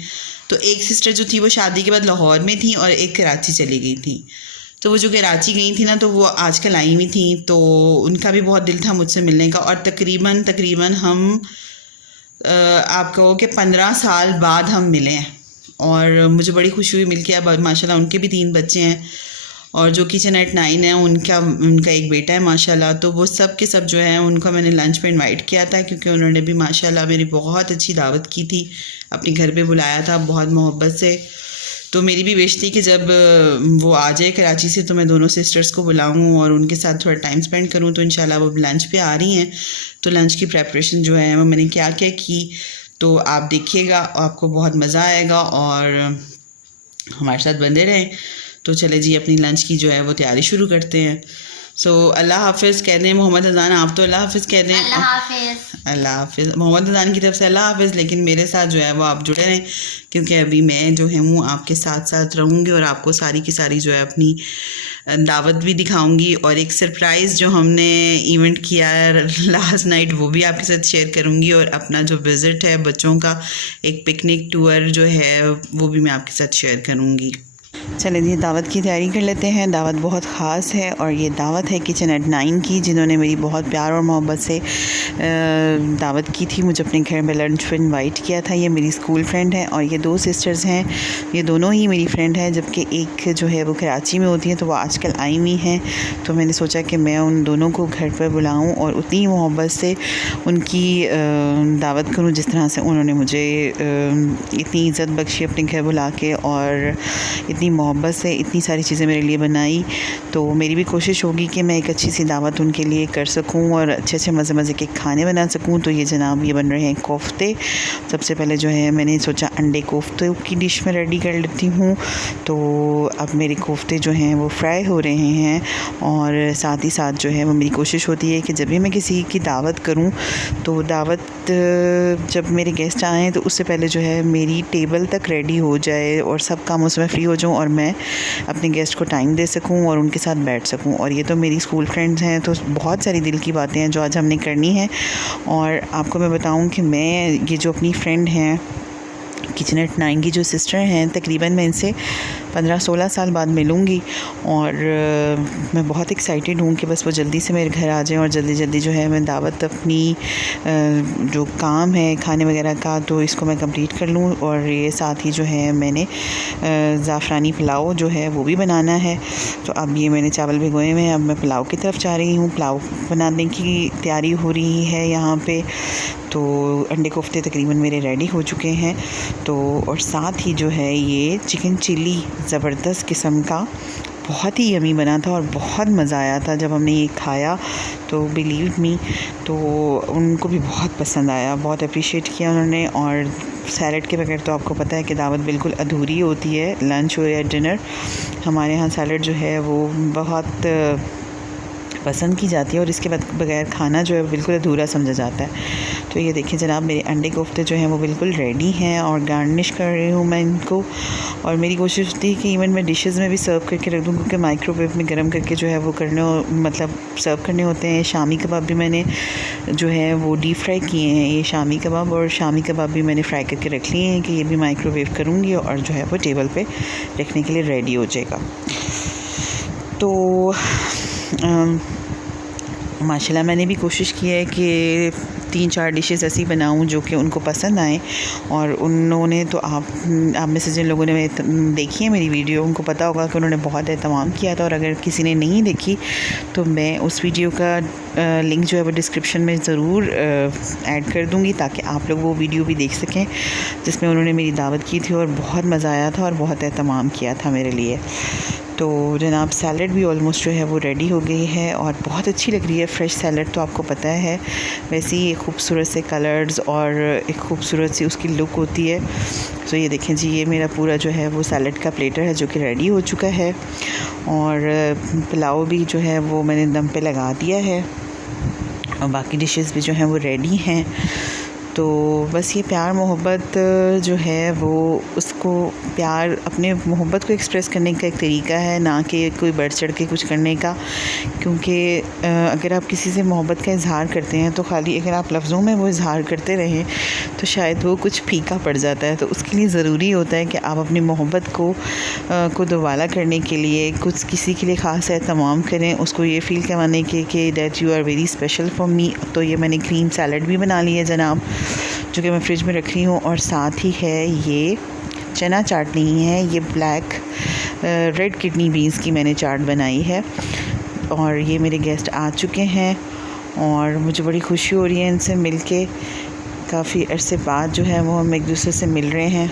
तो एक सिस्टर जो थी वो शादी के बाद लाहौर में थी, और एक कराची चली गई थी। तो वो जो कराची गई थी ना, तो वो आजकल आई हुई थी, तो उनका भी बहुत दिल था मुझसे मिलने का। और तकरीबन हम आप कहो कि 15 साल बाद हम मिले हैं, और मुझे बड़ी खुशी हुई मिल के। अब माशाल्लाह उनके भी 3 बच्चे हैं, और जो किचन एट 9 है उनका एक बेटा है माशाल्लाह। तो वो सब के सब जो है उनको मैंने लंच पे इनवाइट किया था, क्योंकि उन्होंने भी माशाल्लाह मेरी बहुत अच्छी दावत की थी, अपने घर पे बुलाया था बहुत मोहब्बत से। तो मेरी भी विश थी कि जब वो आ जाए कराची से तो मैं दोनों सिस्टर्स को बुलाऊं और उनके साथ थोड़ा टाइम स्पेंड करूं। तो इंशाल्लाह वो लंच पे आ रही हैं, तो लंच की प्रेपरेशन जो है वो मैंने क्या क्या की तो आप देखिएगा, आपको बहुत मज़ा आएगा और हमारे साथ बंधे रहें। तो चले जी अपनी लंच की जो है वो तैयारी शुरू करते हैं। सो अल्लाह हाफिज़ कह दें मोहम्मद अज़ान, आप तो अल्लाह हाफिज़ कह दें। अल्लाह हाफिज़। अल्लाह हाफिज़ मोहम्मद अज़ान की तरफ से अल्लाह हाफिज़। लेकिन मेरे साथ जो है वो आप जुड़े रहें, क्योंकि अभी मैं जो है हूँ आपके साथ साथ रहूँगी और आपको सारी की सारी जो है अपनी दावत भी दिखाऊंगी और एक सरप्राइज़ जो हमने इवेंट किया लास्ट नाइट वो भी आपके साथ शेयर करूंगी, और अपना जो विज़िट है बच्चों का एक पिकनिक टूर जो है वो भी मैं आपके साथ शेयर करूंगी। चलें जी, दावत की तैयारी कर लेते हैं। दावत बहुत ख़ास है और ये दावत है किचन एट 9 की, जिन्होंने मेरी बहुत प्यार और मोहब्बत से दावत की थी, मुझे अपने घर में लंच पर इनवाइट किया था। ये मेरी स्कूल फ्रेंड है और ये 2 सिस्टर्स हैं, ये दोनों ही मेरी फ्रेंड हैं, जबकि एक जो है वो कराची में होती है, तो वो आजकल आई हुई हैं। तो मैंने सोचा कि मैं उन दोनों को घर पर बुलाऊँ और उतनी ही मोहब्बत से उनकी दावत करूँ जिस तरह से उन्होंने मुझे इतनी इज़्ज़त बख्शी अपने घर बुला के, और इतनी मोहब्बत से इतनी सारी चीज़ें मेरे लिए बनाई। तो मेरी भी कोशिश होगी कि मैं एक अच्छी सी दावत उनके लिए कर सकूं और अच्छे अच्छे मज़े मज़े के खाने बना सकूं। तो ये जनाब ये बन रहे हैं कोफ्ते। सबसे पहले जो है मैंने सोचा अंडे कोफ्ते की डिश में रेडी कर लेती हूँ। तो अब मेरे कोफ्ते जो हैं वो फ्राई हो रहे हैं, और साथ ही साथ जो है वो मेरी कोशिश होती है कि जब भी मैं किसी की दावत करूँ तो दावत जब मेरे गेस्ट आएँ तो उससे पहले जो है मेरी टेबल तक रेडी हो जाए और सब कामों से मैं फ्री हो जाऊँ और मैं अपने गेस्ट को टाइम दे सकूं और उनके साथ बैठ सकूं। और ये तो मेरी स्कूल फ्रेंड्स हैं, तो बहुत सारी दिल की बातें हैं जो आज हमने करनी है। और आपको मैं बताऊं कि मैं ये जो अपनी फ्रेंड हैं किचन एट 9 की जो सिस्टर हैं, तकरीबन मैं इनसे 15-16 साल बाद मिलूँगी, और मैं बहुत एक्साइटेड हूँ कि बस वो जल्दी से मेरे घर आ जाएं और जल्दी जल्दी जो है मैं दावत अपनी जो काम है खाने वगैरह का तो इसको मैं कंप्लीट कर लूँ। और ये साथ ही जो है मैंने ज़ाफ़रानी पुलाव जो है वो भी बनाना है। तो अब ये मैंने चावल भिगोए हुए हैं, अब मैं पुलाव की तरफ जा रही हूँ। पुलाव बनाने की तैयारी हो रही है यहाँ पे। तो अंडे कोफ्ते तकरीबन मेरे रेडी हो चुके हैं। तो और साथ ही जो है ये चिकन चिली ज़बरदस्त किस्म का बहुत ही यमी बना था और बहुत मज़ा आया था जब हमने ये खाया। तो बिलीव मी, तो उनको भी बहुत पसंद आया, बहुत अप्रिशिएट किया उन्होंने। और सैलड के बगैर तो आपको पता है कि दावत बिल्कुल अधूरी होती है, लंच हो या डिनर। हमारे यहाँ सैलड जो है वो बहुत पसंद की जाती है और इसके बगैर खाना जो है बिल्कुल अधूरा समझा जाता है। तो ये देखिए जनाब, मेरे अंडे कोफ्ते जो हैं वो बिल्कुल रेडी हैं और गार्निश कर रही हूँ मैं इनको। और मेरी कोशिश होती है कि इवन मैं डिशेस में भी सर्व करके रख दूँ, क्योंकि माइक्रोवेव में गर्म करके जो है वो मतलब सर्व करने होते हैं। शामी कबाब भी मैंने जो है वो डीप फ्राई किए हैं, ये शामी कबाब, और शामी कबाब भी मैंने फ्राई करके रख लिए हैं कि ये भी माइक्रोवेव करूँगी और जो है वो टेबल पर रखने के लिए रेडी हो जाएगा। तो माशाल्लाह मैंने भी कोशिश की है कि 3-4 डिशेस ऐसी बनाऊं जो कि उनको पसंद आएँ। और उन्होंने तो आप में से जिन लोगों ने देखी है मेरी वीडियो, उनको पता होगा कि उन्होंने बहुत एहतमाम किया था। और अगर किसी ने नहीं देखी तो मैं उस वीडियो का लिंक जो है वो डिस्क्रिप्शन में ज़रूर ऐड कर दूँगी, ताकि आप लोग वो वीडियो भी देख सकें जिसमें उन्होंने मेरी दावत की थी और बहुत मज़ा आया था और बहुत एहतमाम किया था मेरे लिए। तो जनाब सैलड भी ऑलमोस्ट जो है वो रेडी हो गई है और बहुत अच्छी लग रही है। फ्रेश सैलड तो आपको पता है वैसे ही एक खूबसूरत से कलर्स और एक खूबसूरत सी उसकी लुक होती है। तो ये देखें जी, ये मेरा पूरा जो है वो सैलड का प्लेटर है जो कि रेडी हो चुका है। और पुलाव भी जो है वो मैंने दम पे लगा दिया है और बाकी डिशेस भी जो हैं वो रेडी हैं। तो बस ये प्यार मोहब्बत जो है वो उसको प्यार अपने मोहब्बत को एक्सप्रेस करने का एक तरीका है, ना कि कोई बढ़ चढ़ के कुछ करने का। क्योंकि अगर आप किसी से मोहब्बत का इज़हार करते हैं तो खाली अगर आप लफ्ज़ों में वो इज़हार करते रहें तो शायद वो कुछ फीका पड़ जाता है। तो उसके लिए ज़रूरी होता है कि आप अपनी मोहब्बत को दोबाला करने के लिए कुछ किसी के लिए ख़ास एहतमाम करें, उसको ये फ़ील करवाने के कि that you are very special for me. तो ये मैंने ग्रीन सैलड भी बना ली है जनाब, जो कि मैं फ्रिज में रख रही हूँ। और साथ ही है ये चना चाट नहीं है, ये ब्लैक रेड किडनी बीन्स की मैंने चाट बनाई है। और ये मेरे गेस्ट आ चुके हैं और मुझे बड़ी खुशी हो रही है इनसे मिलके। काफ़ी अरसे बाद जो है वो हम एक दूसरे से मिल रहे हैं।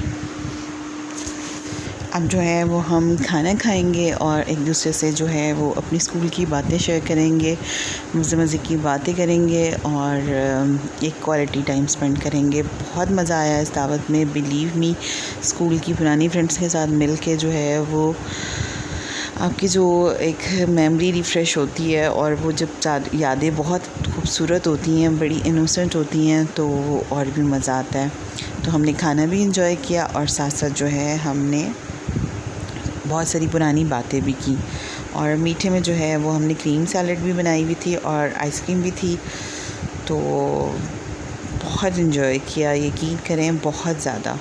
अब जो है वो हम खाना खाएंगे और एक दूसरे से जो है वो अपनी स्कूल की बातें शेयर करेंगे, मज़े की बातें करेंगे और एक क्वालिटी टाइम स्पेंड करेंगे। बहुत मज़ा आया इस दावत में, बिलीव मी। स्कूल की पुरानी फ्रेंड्स के साथ मिल के जो है वो आपकी जो एक मेमोरी रिफ़्रेश होती है और वो जब यादें बहुत खूबसूरत होती हैं, बड़ी इनोसेंट होती हैं, तो वो और भी मज़ा आता है। तो हमने खाना भी इंजॉय किया और साथ साथ जो है हमने बहुत सारी पुरानी बातें भी की और मीठे में जो है वो हमने क्रीम सैलड भी बनाई हुई थी और आइसक्रीम भी थी। तो बहुत इन्जॉय किया, यकीन करें बहुत ज़्यादा।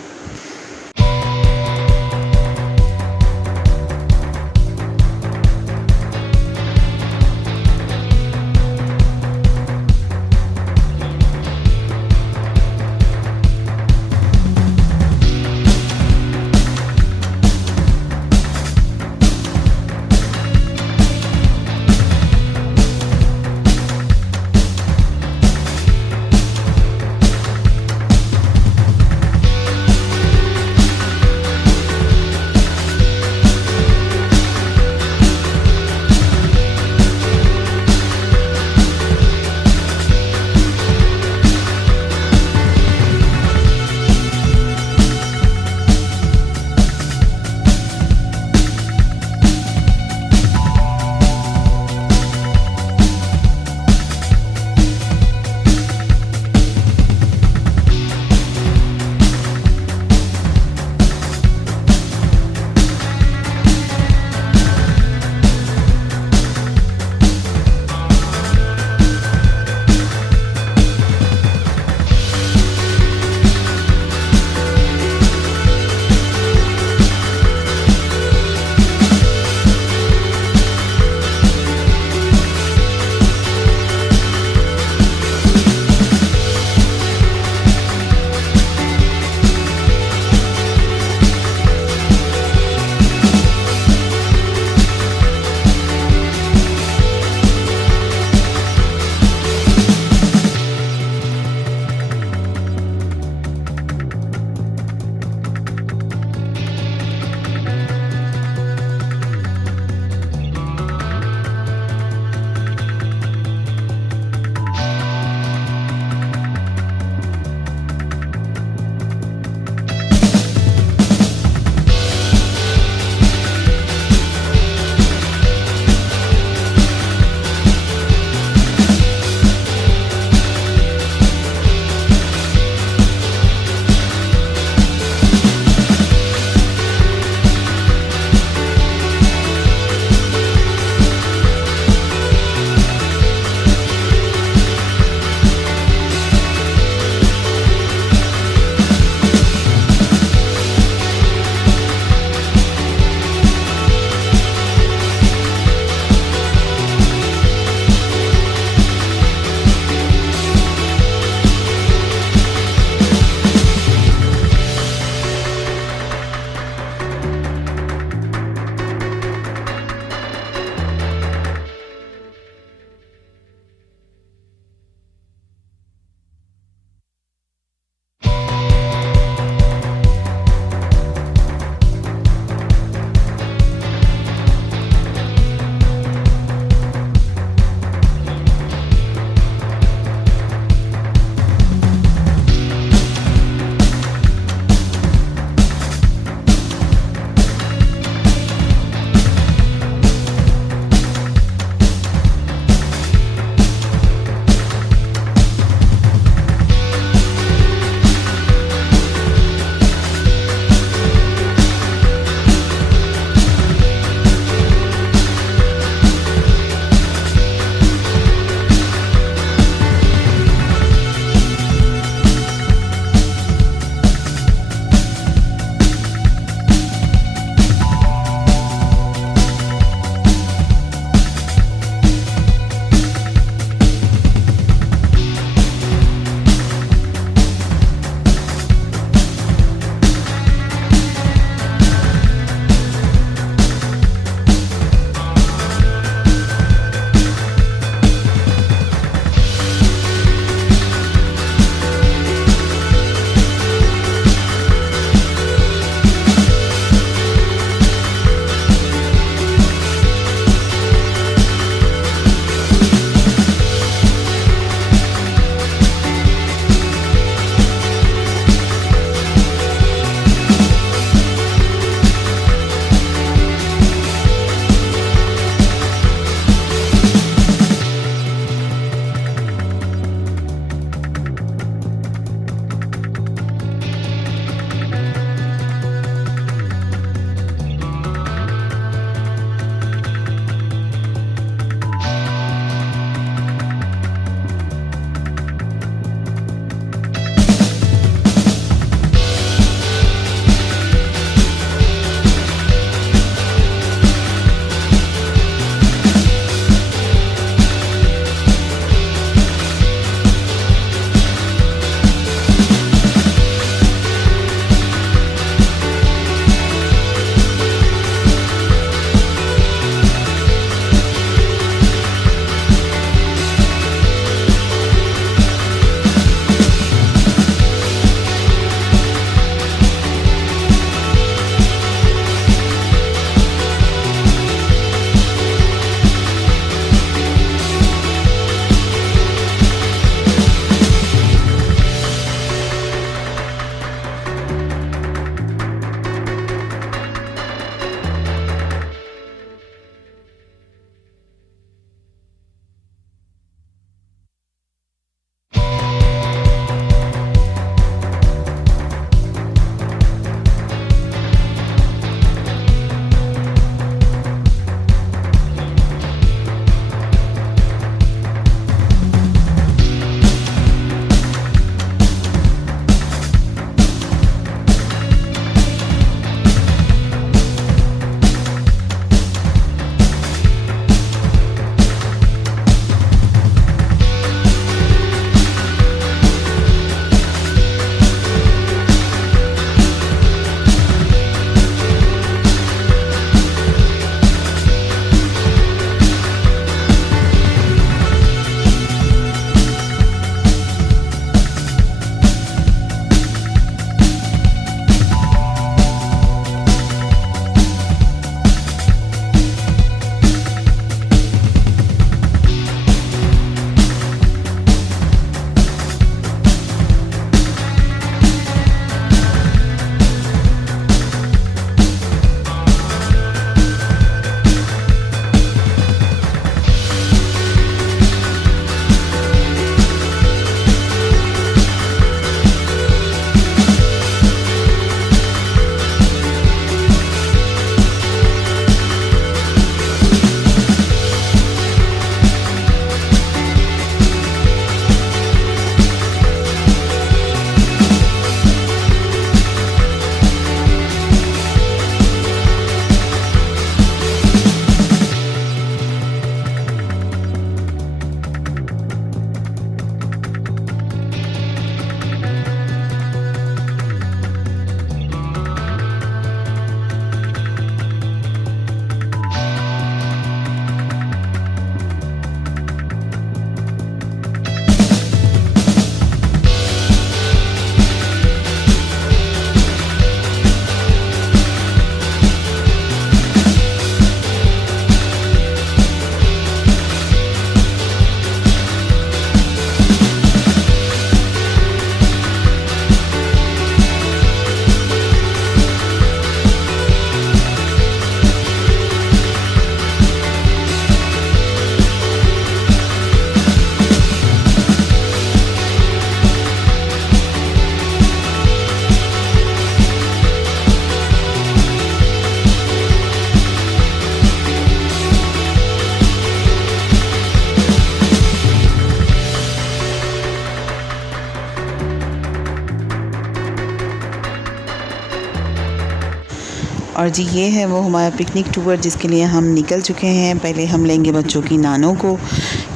और जी ये है वो हमारा पिकनिक टूर जिसके लिए हम निकल चुके हैं। पहले हम लेंगे बच्चों की नानों को,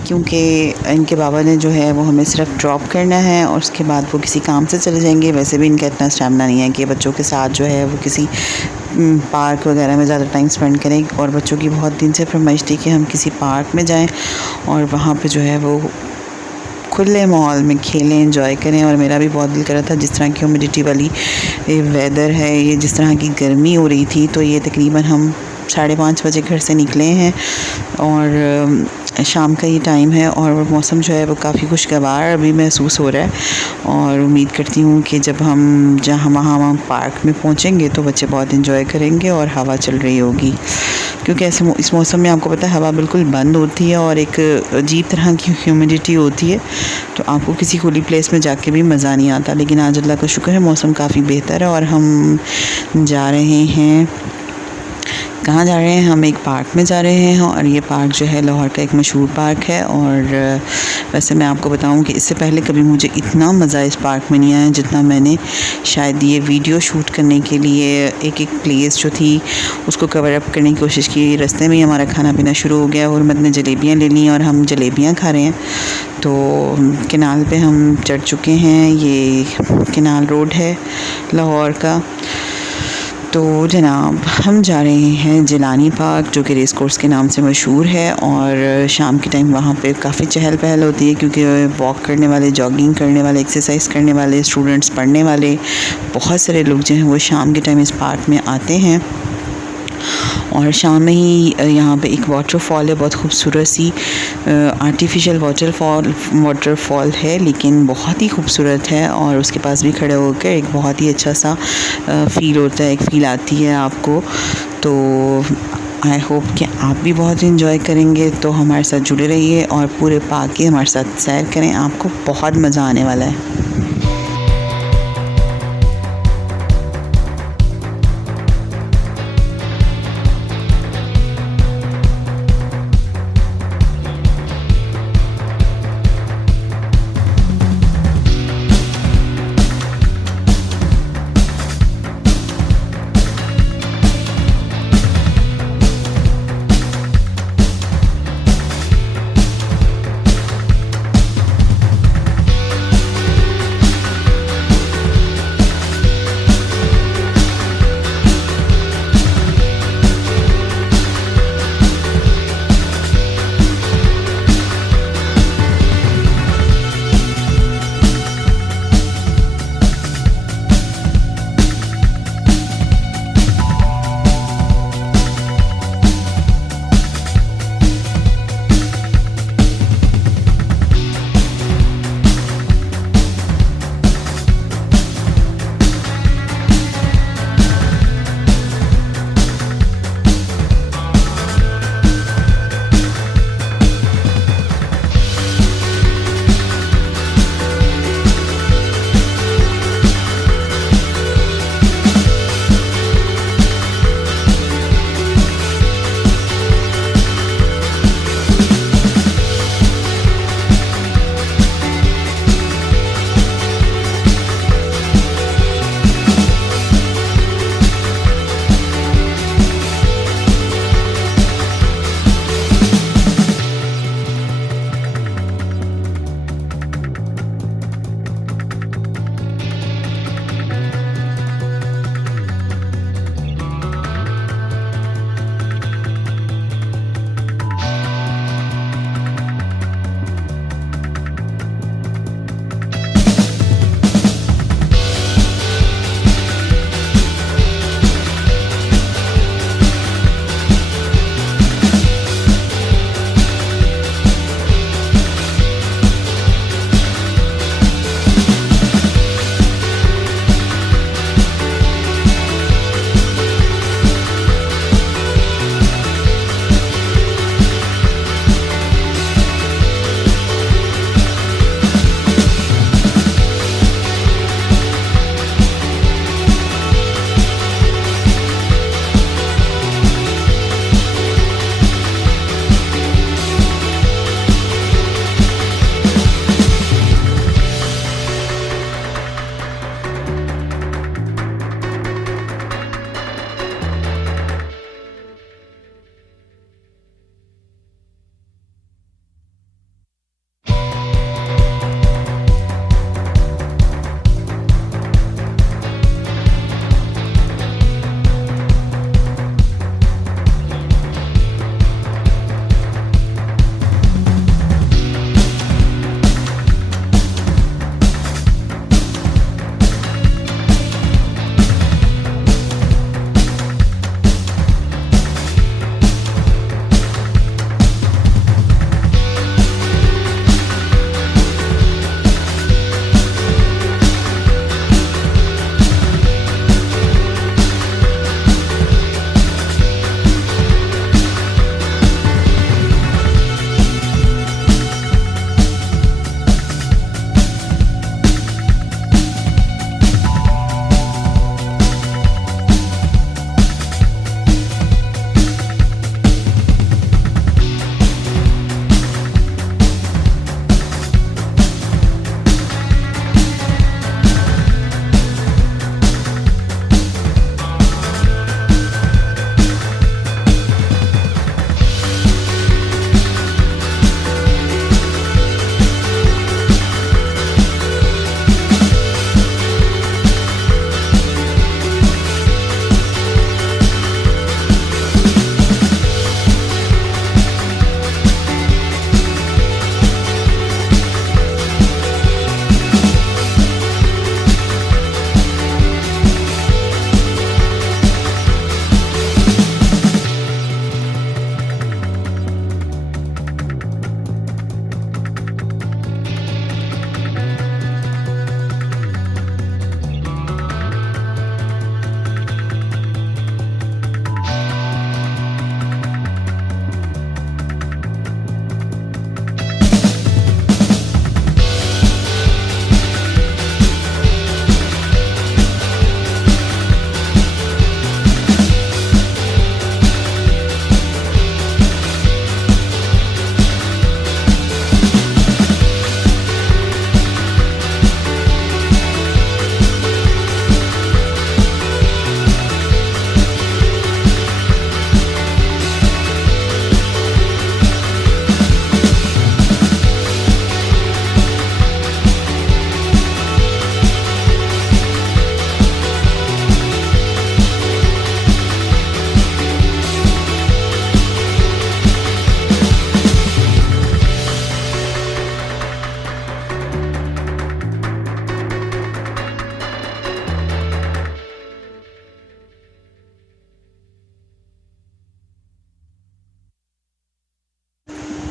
क्योंकि इनके बाबा ने जो है वो हमें सिर्फ ड्रॉप करना है और उसके बाद वो किसी काम से चले जाएंगे। वैसे भी इनका इतना स्टैमिना नहीं है कि बच्चों के साथ जो है वो किसी पार्क वगैरह में ज़्यादा टाइम स्पेंड करें। और बच्चों की बहुत दिन से फरमाइश थी कि हम किसी पार्क में जाएं और वहाँ पे जो है वो खुले माहौल में खेलें, एंजॉय करें। और मेरा भी बहुत दिल कर रहा था, जिस तरह की ह्यूमिडिटी वाली वेदर है, ये जिस तरह की गर्मी हो रही थी, तो ये तकरीबन हम 5:30 बजे घर से निकले हैं और शाम का ये टाइम है और मौसम जो है वो काफ़ी खुशगवार अभी महसूस हो रहा है। और उम्मीद करती हूँ कि जब हम वहाँ पार्क में पहुँचेंगे तो बच्चे बहुत एंजॉय करेंगे और हवा चल रही होगी, क्योंकि ऐसे इस मौसम में आपको पता है हवा बिल्कुल बंद होती है और एक अजीब तरह की ह्यूमिडिटी होती है, तो आपको किसी खुली प्लेस में जाके भी मज़ा नहीं आता। लेकिन आज अल्लाह का शुक्र है मौसम काफ़ी बेहतर है और हम जा रहे हैं, कहाँ जा रहे हैं, हम एक पार्क में जा रहे हैं। और ये पार्क जो है लाहौर का एक मशहूर पार्क है। और वैसे मैं आपको बताऊं कि इससे पहले कभी मुझे इतना मज़ा इस पार्क में नहीं आया जितना मैंने शायद ये वीडियो शूट करने के लिए एक प्लेस जो थी उसको कवर अप करने की कोशिश की। रास्ते में ही हमारा खाना पीना शुरू हो गया और मद ने जलेबियाँ ले ली और हम जलेबियाँ खा रहे हैं। तो किनाल पे हम चढ़ चुके हैं, ये किनाल रोड है लाहौर का। तो जनाब हम जा रहे हैं जिलानी पार्क, जो कि रेस कोर्स के नाम से मशहूर है। और शाम के टाइम वहाँ पे काफ़ी चहल पहल होती है, क्योंकि वॉक करने वाले, जॉगिंग करने वाले, एक्सरसाइज करने वाले, स्टूडेंट्स पढ़ने वाले, बहुत सारे लोग जो हैं वो शाम के टाइम इस पार्क में आते हैं। और शाम में ही यहाँ पे एक वाटरफॉल है, बहुत खूबसूरत सी आर्टिफिशियल वाटरफॉल है, लेकिन बहुत ही खूबसूरत है। और उसके पास भी खड़े होकर एक बहुत ही अच्छा सा फ़ील होता है, एक फ़ील आती है आपको। तो आई होप कि आप भी बहुत इन्जॉय करेंगे। तो हमारे साथ जुड़े रहिए और पूरे पार्क की हमारे साथ सैर करें, आपको बहुत मज़ा आने वाला है।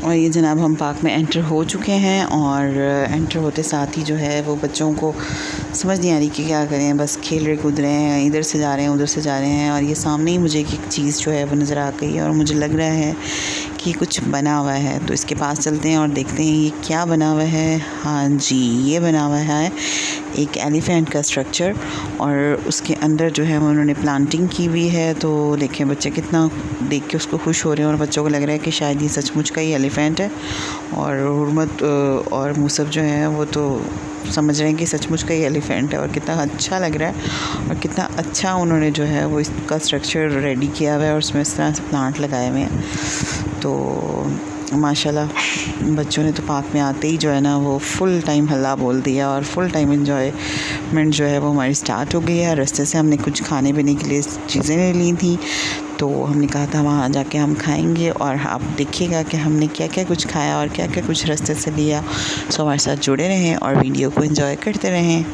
और ये जनाब हम पार्क में एंटर हो चुके हैं और एंटर होते साथ ही जो है वो बच्चों को समझ नहीं आ रही कि क्या करें, बस खेल रहे कूद रहे हैं, इधर से जा रहे हैं उधर से जा रहे हैं। और ये सामने ही मुझे एक चीज़ जो है वो नज़र आ गई है और मुझे लग रहा है कि कुछ बना हुआ है, तो इसके पास चलते हैं और देखते हैं ये क्या बना हुआ है। हाँ जी, ये बना हुआ है एक एलिफेंट का स्ट्रक्चर और उसके अंदर जो है उन्होंने प्लांटिंग की हुई है। तो देखें बच्चे कितना देख के उसको खुश हो रहे हैं और बच्चों को लग रहा है कि शायद ये सचमुच का ही एलिफेंट है। और हुर्मत और मूसफ जो है वो तो समझ रहे हैं कि सचमुच का ही एलिफेंट है। और कितना अच्छा लग रहा है और कितना अच्छा उन्होंने जो है वो इसका स्ट्रक्चर रेडी किया हुआ है और उसमें इस तरह से प्लांट लगाए हुए हैं। तो माशाल्लाह बच्चों ने तो पार्क में आते ही जो है ना वो फुल टाइम हल्ला बोल दिया और फुल टाइम एंजॉयमेंट जो है वो हमारी स्टार्ट हो गई है। रास्ते से हमने कुछ खाने पीने के लिए चीज़ें ले ली थी, तो हमने कहा था वहाँ जाके हम खाएंगे और आप देखिएगा कि हमने क्या क्या कुछ खाया और क्या क्या कुछ रास्ते से लिया। सो हमारे साथ जुड़े रहें और वीडियो को एंजॉय करते रहें।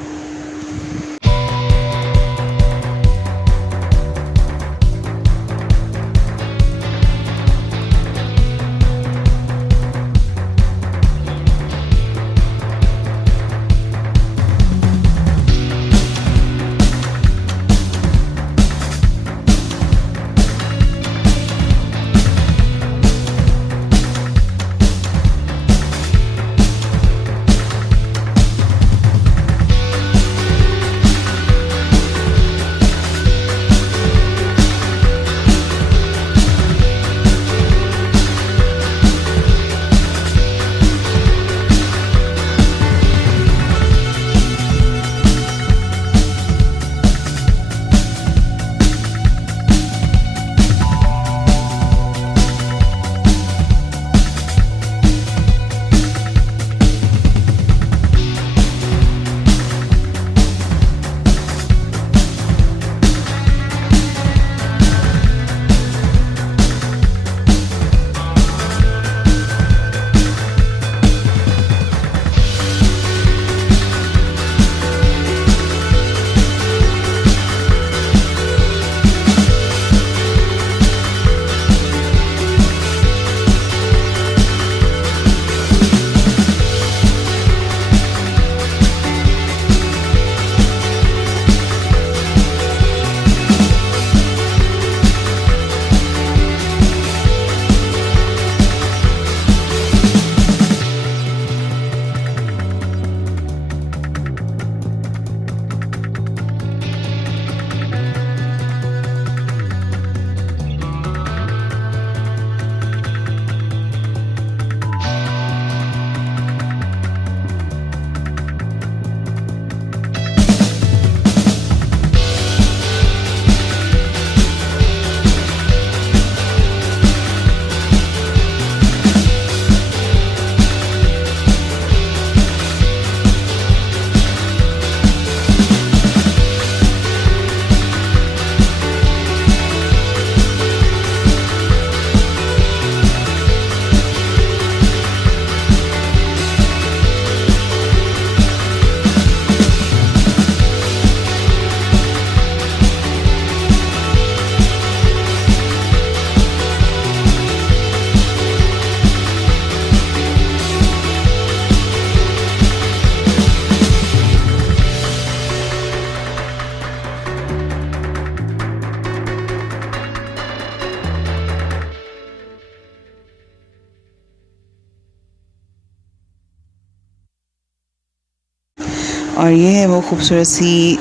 और ये है वो खूबसूरत सी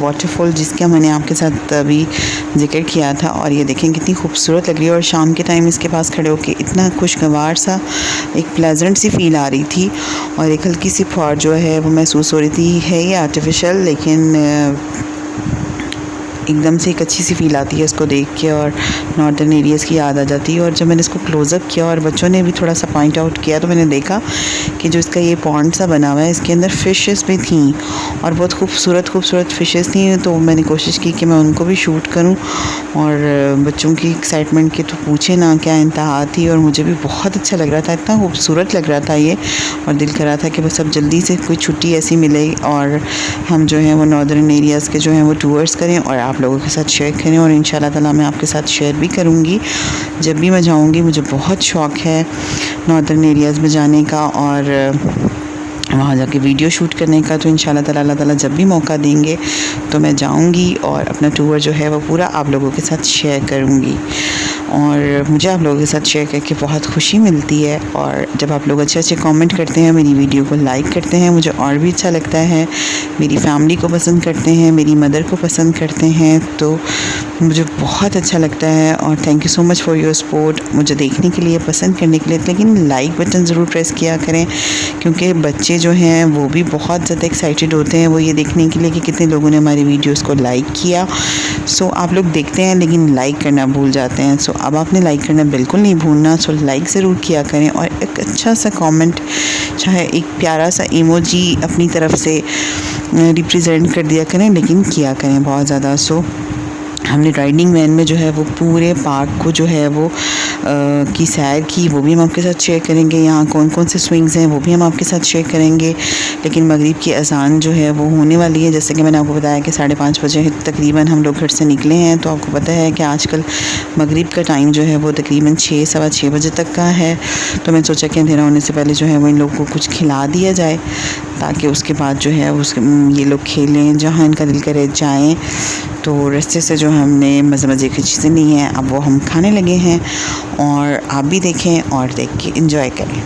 वाटरफॉल जिसका मैंने आपके साथ अभी जिक्र किया था। और ये देखें कितनी खूबसूरत लग रही है और शाम के टाइम इसके पास खड़े होके इतना खुशगवार सा एक प्लेजेंट सी फील आ रही थी और एक हल्की सी फुहार जो है वो महसूस हो रही थी। है ये आर्टिफिशियल लेकिन एकदम से एक अच्छी सी फील आती है इसको देख के और नॉर्दर्न एरियाज़ की याद आ जाती है। और जब मैंने इसको क्लोज़अप किया और बच्चों ने भी थोड़ा सा पॉइंट आउट किया तो मैंने देखा कि जो इसका ये पॉन्ड सा बना हुआ है इसके अंदर फ़िशेस भी थी और बहुत खूबसूरत फ़िशेस थी। तो मैंने कोशिश की कि मैं उनको भी शूट करूं और बच्चों की एक्साइटमेंट की तो पूछे ना क्या इंतहा थी। और मुझे भी बहुत अच्छा लग रहा था, इतना खूबसूरत लग रहा था ये और दिल कर रहा था कि बस अब जल्दी से कोई छुट्टी ऐसी मिले और हम जो है वो नॉर्दर्न एरियाज़ के जो हैं वो टूर्स करें और आप आप लोगों के साथ शेयर करें, और इंशाल्लाह ताला मैं आपके साथ शेयर भी करूँगी जब भी मैं जाऊँगी। मुझे बहुत शौक़ है नॉर्दर्न एरियाज़ में जाने का और वहाँ जाके वीडियो शूट करने का। तो इंशाल्लाह ताला अल्लाह ताला जब भी मौका देंगे तो मैं जाऊँगी और अपना टूर जो है वो पूरा आप लोगों के साथ शेयर करूँगी। और मुझे आप लोगों के साथ शेयर करके बहुत खुशी मिलती है, और जब आप लोग अच्छे अच्छे कमेंट करते हैं, मेरी वीडियो को लाइक करते हैं, मुझे और भी अच्छा लगता है। मेरी फैमिली को पसंद करते हैं, मेरी मदर को पसंद करते हैं, तो मुझे बहुत अच्छा लगता है। और thank you so much for your support, मुझे देखने के लिए, पसंद करने के लिए। लेकिन लाइक बटन ज़रूर प्रेस किया करें, क्योंकि बच्चे जो हैं वो भी बहुत ज़्यादा एक्साइटेड होते हैं वो ये देखने के लिए कि कितने लोगों ने हमारी वीडियोस को लाइक किया। सो आप लोग देखते हैं लेकिन लाइक करना भूल जाते हैं। सो अब आपने लाइक करना बिल्कुल नहीं भूलना। सो लाइक ज़रूर किया करें, और एक अच्छा सा कमेंट, चाहे एक प्यारा सा इमोजी अपनी तरफ से रिप्रेजेंट कर दिया करें, लेकिन किया करें बहुत ज़्यादा। सो हमने राइडिंग वैन में जो है वो पूरे पार्क को जो है वो की सैर की, वो भी हम आपके साथ शेयर करेंगे। यहाँ कौन कौन से स्विंग्स हैं वो भी हम आपके साथ शेयर करेंगे। लेकिन मगरिब की अज़ान जो है वो होने वाली है, जैसे कि मैंने आपको बताया कि 5:30 बजे तकरीबन हम लोग घर से निकले हैं। तो आपको पता है कि आजकल मगरिब का टाइम जो है वो तकरीबन 6 सवा 6 बजे तक का है। तो मैंने सोचा कि अंधेरा होने से पहले जो है वो इन लोगों को कुछ खिला दिया जाए, ताकि उसके बाद जो है ये लोग खेलें, जहाँ इनका दिल करे जाएँ। तो रास्ते से जो हमने मज़े की चीज़ें ली हैं, अब वो हम खाने लगे हैं, और आप भी देखें और देख के एंजॉय करें।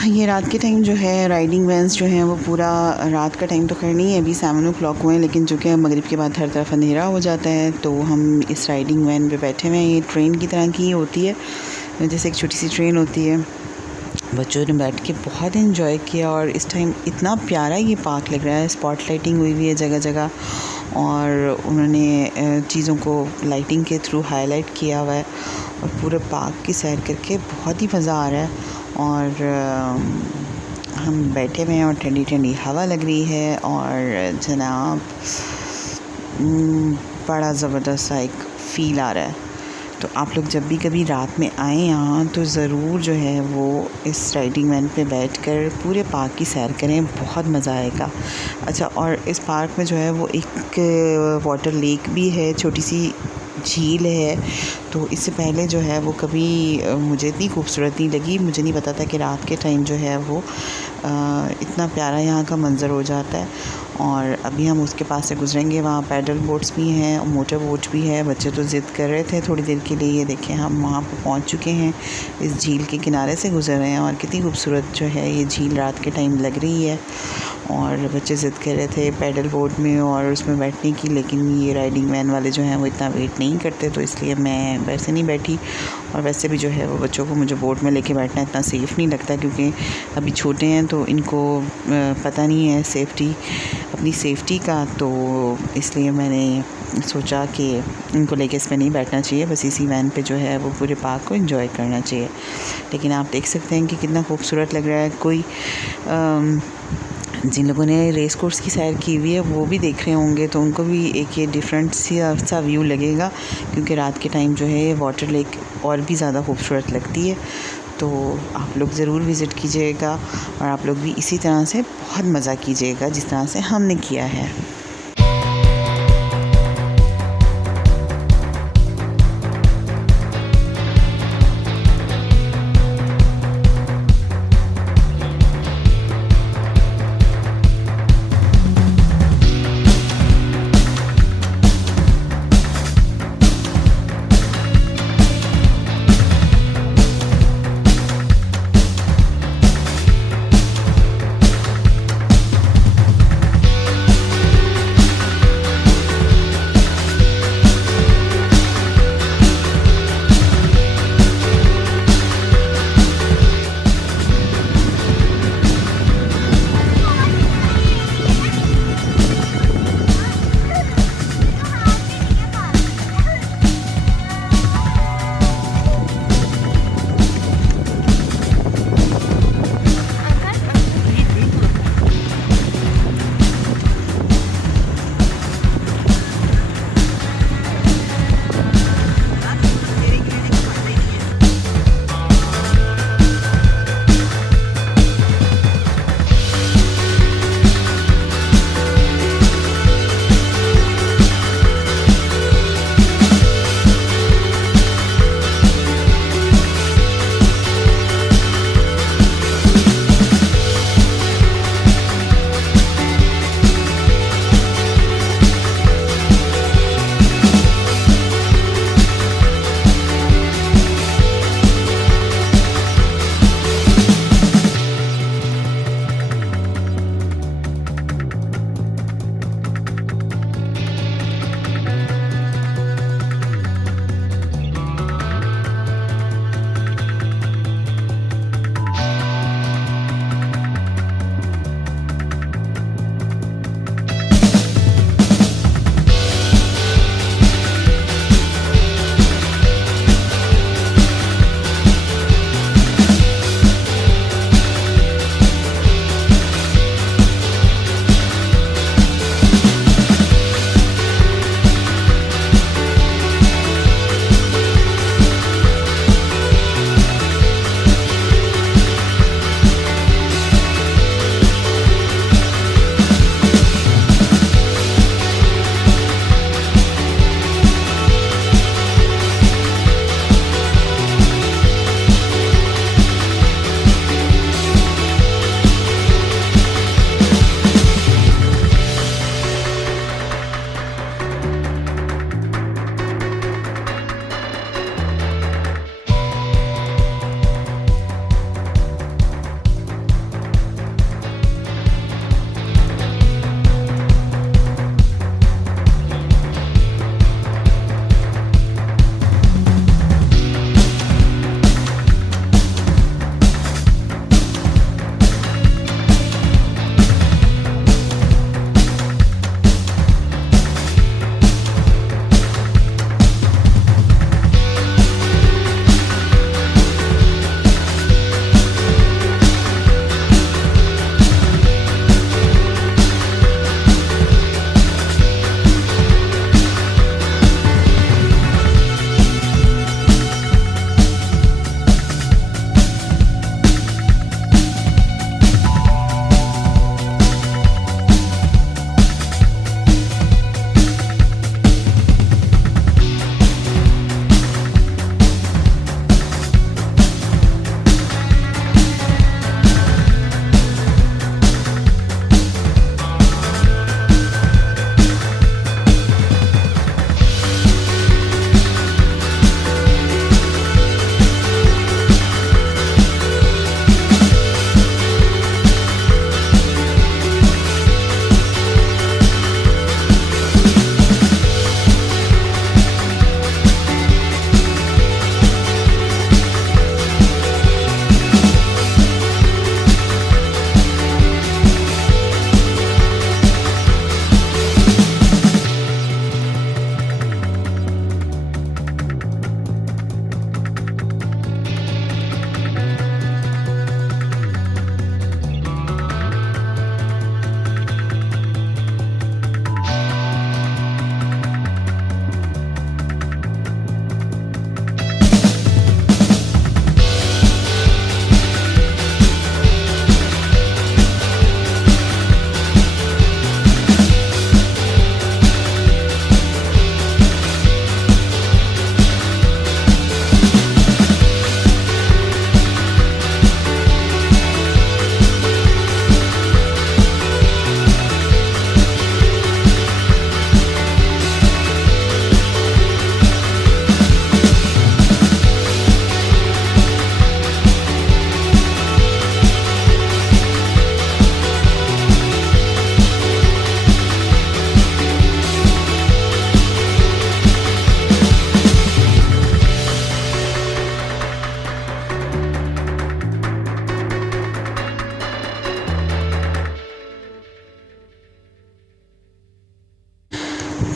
ये रात के टाइम जो है राइडिंग वैन्स जो हैं वो पूरा रात का टाइम तो खैर नहीं है, अभी 7 o'clock हुए हैं, लेकिन चूँकि मगरिब के बाद हर तरफ अंधेरा हो जाता है तो हम इस राइडिंग वैन पे बैठे हुए हैं। ये ट्रेन की तरह की होती है, जैसे एक छोटी सी ट्रेन होती है। बच्चों ने बैठ के बहुत इन्जॉय किया और इस टाइम इतना प्यारा ये पार्क लग रहा है। स्पॉट लाइटिंग हुई हुई है जगह जगह और उन्होंने चीज़ों को लाइटिंग के थ्रू हाईलाइट किया हुआ है और पूरे पार्क की सैर करके बहुत ही मज़ा आ रहा है। और हम बैठे हुए हैं और ठंडी ठंडी हवा लग रही है और जनाब बड़ा ज़बरदस्त सा एक फ़ील आ रहा है। तो आप लोग जब भी कभी रात में आएँ यहाँ तो ज़रूर जो है वो इस राइडिंग वैन पे बैठकर पूरे पार्क की सैर करें, बहुत मज़ा आएगा। अच्छा, और इस पार्क में जो है वो एक वाटर लेक भी है, छोटी सी झील है। तो इससे पहले जो है वो कभी मुझे इतनी खूबसूरत नहीं लगी। मुझे नहीं पता था कि रात के टाइम जो है वो इतना प्यारा यहाँ का मंज़र हो जाता है। और अभी हम उसके पास से गुजरेंगे, वहाँ पैडल बोट्स भी हैं और मोटर बोट भी है। बच्चे तो ज़िद कर रहे थे थोड़ी देर के लिए। ये देखें हम वहाँ पर पहुँच चुके हैं, इस झील के किनारे से गुजर रहे हैं और कितनी खूबसूरत जो है ये झील रात के टाइम लग रही है। और बच्चे ज़िद कर रहे थे पैडल बोट में और उसमें बैठने की, लेकिन ये राइडिंग वैन वाले जो हैं वो इतना वेट नहीं करते, तो इसलिए मैं वैसे नहीं बैठी। और वैसे भी जो है वो बच्चों को मुझे बोट में लेके बैठना इतना सेफ़ नहीं लगता, क्योंकि अभी छोटे हैं तो इनको पता नहीं है अपनी सेफ़्टी का। तो इसलिए मैंने सोचा कि इनको लेके इसमें नहीं बैठना चाहिए, बस इसी वैन पे जो है वो पूरे पार्क को एंजॉय करना चाहिए। लेकिन आप देख सकते हैं कि कितना खूबसूरत लग रहा है। कोई जिन लोगों ने रेस कोर्स की सैर की हुई है वो भी देख रहे होंगे तो उनको भी एक ये डिफरेंट सा व्यू लगेगा, क्योंकि रात के टाइम जो है ये वाटर लेक और भी ज़्यादा खूबसूरत लगती है। तो आप लोग ज़रूर विज़िट कीजिएगा और आप लोग भी इसी तरह से बहुत मज़ा कीजिएगा जिस तरह से हमने किया है।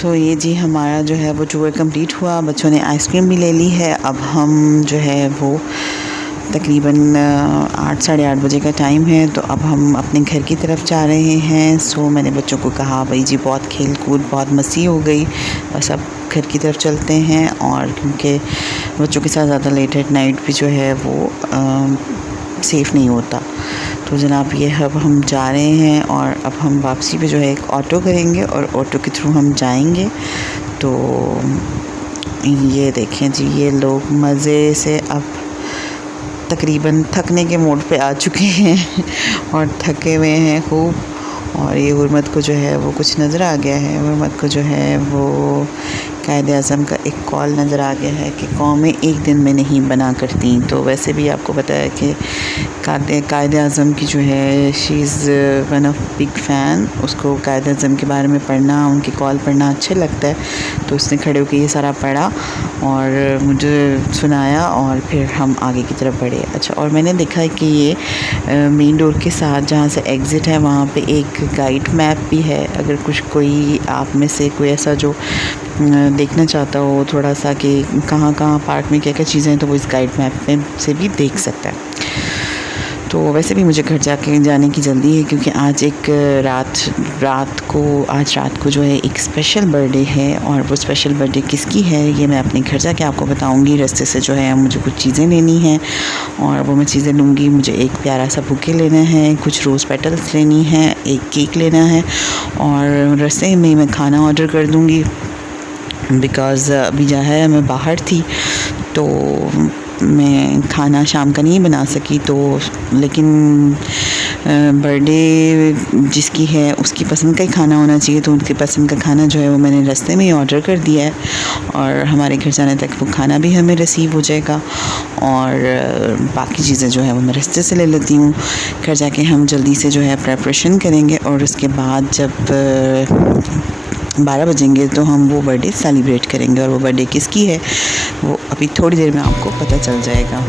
तो ये जी हमारा जो है वो टूर कंप्लीट हुआ, बच्चों ने आइसक्रीम भी ले ली है। अब हम जो है वो तकरीबन 8 साढ़े 8 बजे का टाइम है, तो अब हम अपने घर की तरफ जा रहे हैं। सो मैंने बच्चों को कहा भाई जी बहुत खेल कूद बहुत मस्ती हो गई, बस अब घर की तरफ चलते हैं। और क्योंकि बच्चों के साथ ज़्यादा लेट एट नाइट भी जो है वो सेफ़ नहीं होता, तो जनाब ये अब हम जा रहे हैं। और अब हम वापसी पे जो है एक ऑटो करेंगे और ऑटो के थ्रू हम जाएंगे। तो ये देखें जी, ये लोग मज़े से अब तकरीबन थकने के मोड पे आ चुके हैं और थके हुए हैं खूब। और ये हुर्मत को जो है वो कुछ नज़र आ गया है, हुर्मत को जो है वो कायद-ए-आज़म का एक कॉल नज़र आ गया है कि कौमें एक दिन में नहीं बना करती। तो वैसे भी आपको पता है कि कायद-ए-आज़म की जो है she is one of big fan, उसको कायद-ए-आज़म के बारे में पढ़ना, उनकी कॉल पढ़ना अच्छा लगता है। तो उसने खड़े होकर ये सारा पढ़ा और मुझे सुनाया और फिर हम आगे की तरफ बढ़े। अच्छा, और मैंने देखा है कि ये मेन डोर के साथ जहाँ से एग्ज़िट है वहाँ पे एक गाइड मैप भी है। अगर कुछ कोई आप में से कोई ऐसा जो देखना चाहता हो थोड़ा सा कि कहाँ कहाँ पार्क में क्या क्या चीज़ें हैं, तो वो इस गाइड मैप में से भी देख सकता है। तो वैसे भी मुझे घर जाने की जल्दी है, क्योंकि आज एक रात को जो है एक स्पेशल बर्थडे है। और वो स्पेशल बर्थडे किसकी है ये मैं अपने घर जाके आपको बताऊंगी। रास्ते से जो है मुझे कुछ चीज़ें लेनी हैं और वो मैं चीज़ें लूँगी। मुझे एक प्यारा सा बुके लेना है, कुछ रोज़ पेटल्स लेनी है, एक केक लेना है और रास्ते में मैं खाना ऑर्डर कर दूँगी। बिकॉज़ अभी जो है मैं बाहर थी तो मैं खाना शाम का नहीं बना सकी। तो लेकिन बर्थडे जिसकी है उसकी पसंद का ही खाना होना चाहिए, तो उनकी पसंद का खाना जो है वो मैंने रास्ते में ही ऑर्डर कर दिया है और हमारे घर जाने तक वो खाना भी हमें रिसीव हो जाएगा। और बाकी चीज़ें जो है वो मैं रास्ते से ले लेती हूँ। घर जाके हम जल्दी से जो है प्रेपरेशन करेंगे और उसके बाद जब 12 बजेंगे तो हम वो बर्थडे सेलिब्रेट करेंगे। और वो बर्थडे किसकी है वो अभी थोड़ी देर में आपको पता चल जाएगा।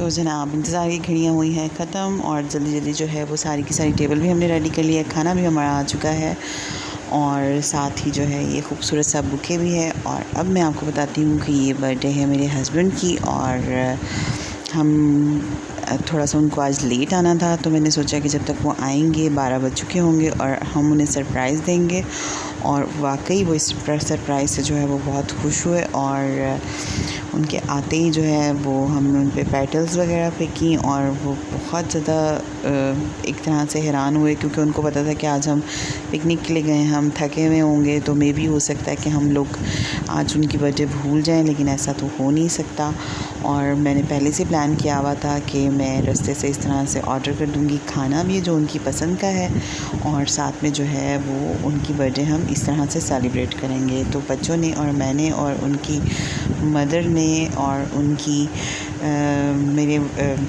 तो जनाब इंतज़ार की घड़ियाँ हुई हैं ख़त्म और जल्दी जल्दी जो है वो सारी की सारी टेबल भी हमने रेडी कर लिया है, खाना भी हमारा आ चुका है और साथ ही जो है ये खूबसूरत सा बुके भी है। और अब मैं आपको बताती हूँ कि ये बर्थडे है मेरे हस्बैंड की और हम थोड़ा सा उनको आज लेट आना था, तो मैंने सोचा कि जब तक वो आएंगे 12 बज चुके होंगे और हम उन्हें सरप्राइज़ देंगे। और वाकई वो इस सरप्राइज़ से जो है वो बहुत खुश हुए और उनके आते ही जो है वो हमने उन पे पेटल्स वगैरह फेंकी और वो बहुत ज़्यादा एक तरह से हैरान हुए, क्योंकि उनको पता था कि आज हम पिकनिक के लिए गए, हम थके हुए होंगे, तो मे भी हो सकता है कि हम लोग आज उनकी बर्थडे भूल जाएं, लेकिन ऐसा तो हो नहीं सकता। और मैंने पहले से प्लान किया हुआ था कि मैं रास्ते से इस तरह से ऑर्डर कर दूँगी खाना भी जो उनकी पसंद का है और साथ में जो है वो उनकी बर्थडे हम इस तरह से सेलिब्रेट करेंगे। तो बच्चों ने और मैंने और उनकी मदर ने और उनकी मेरे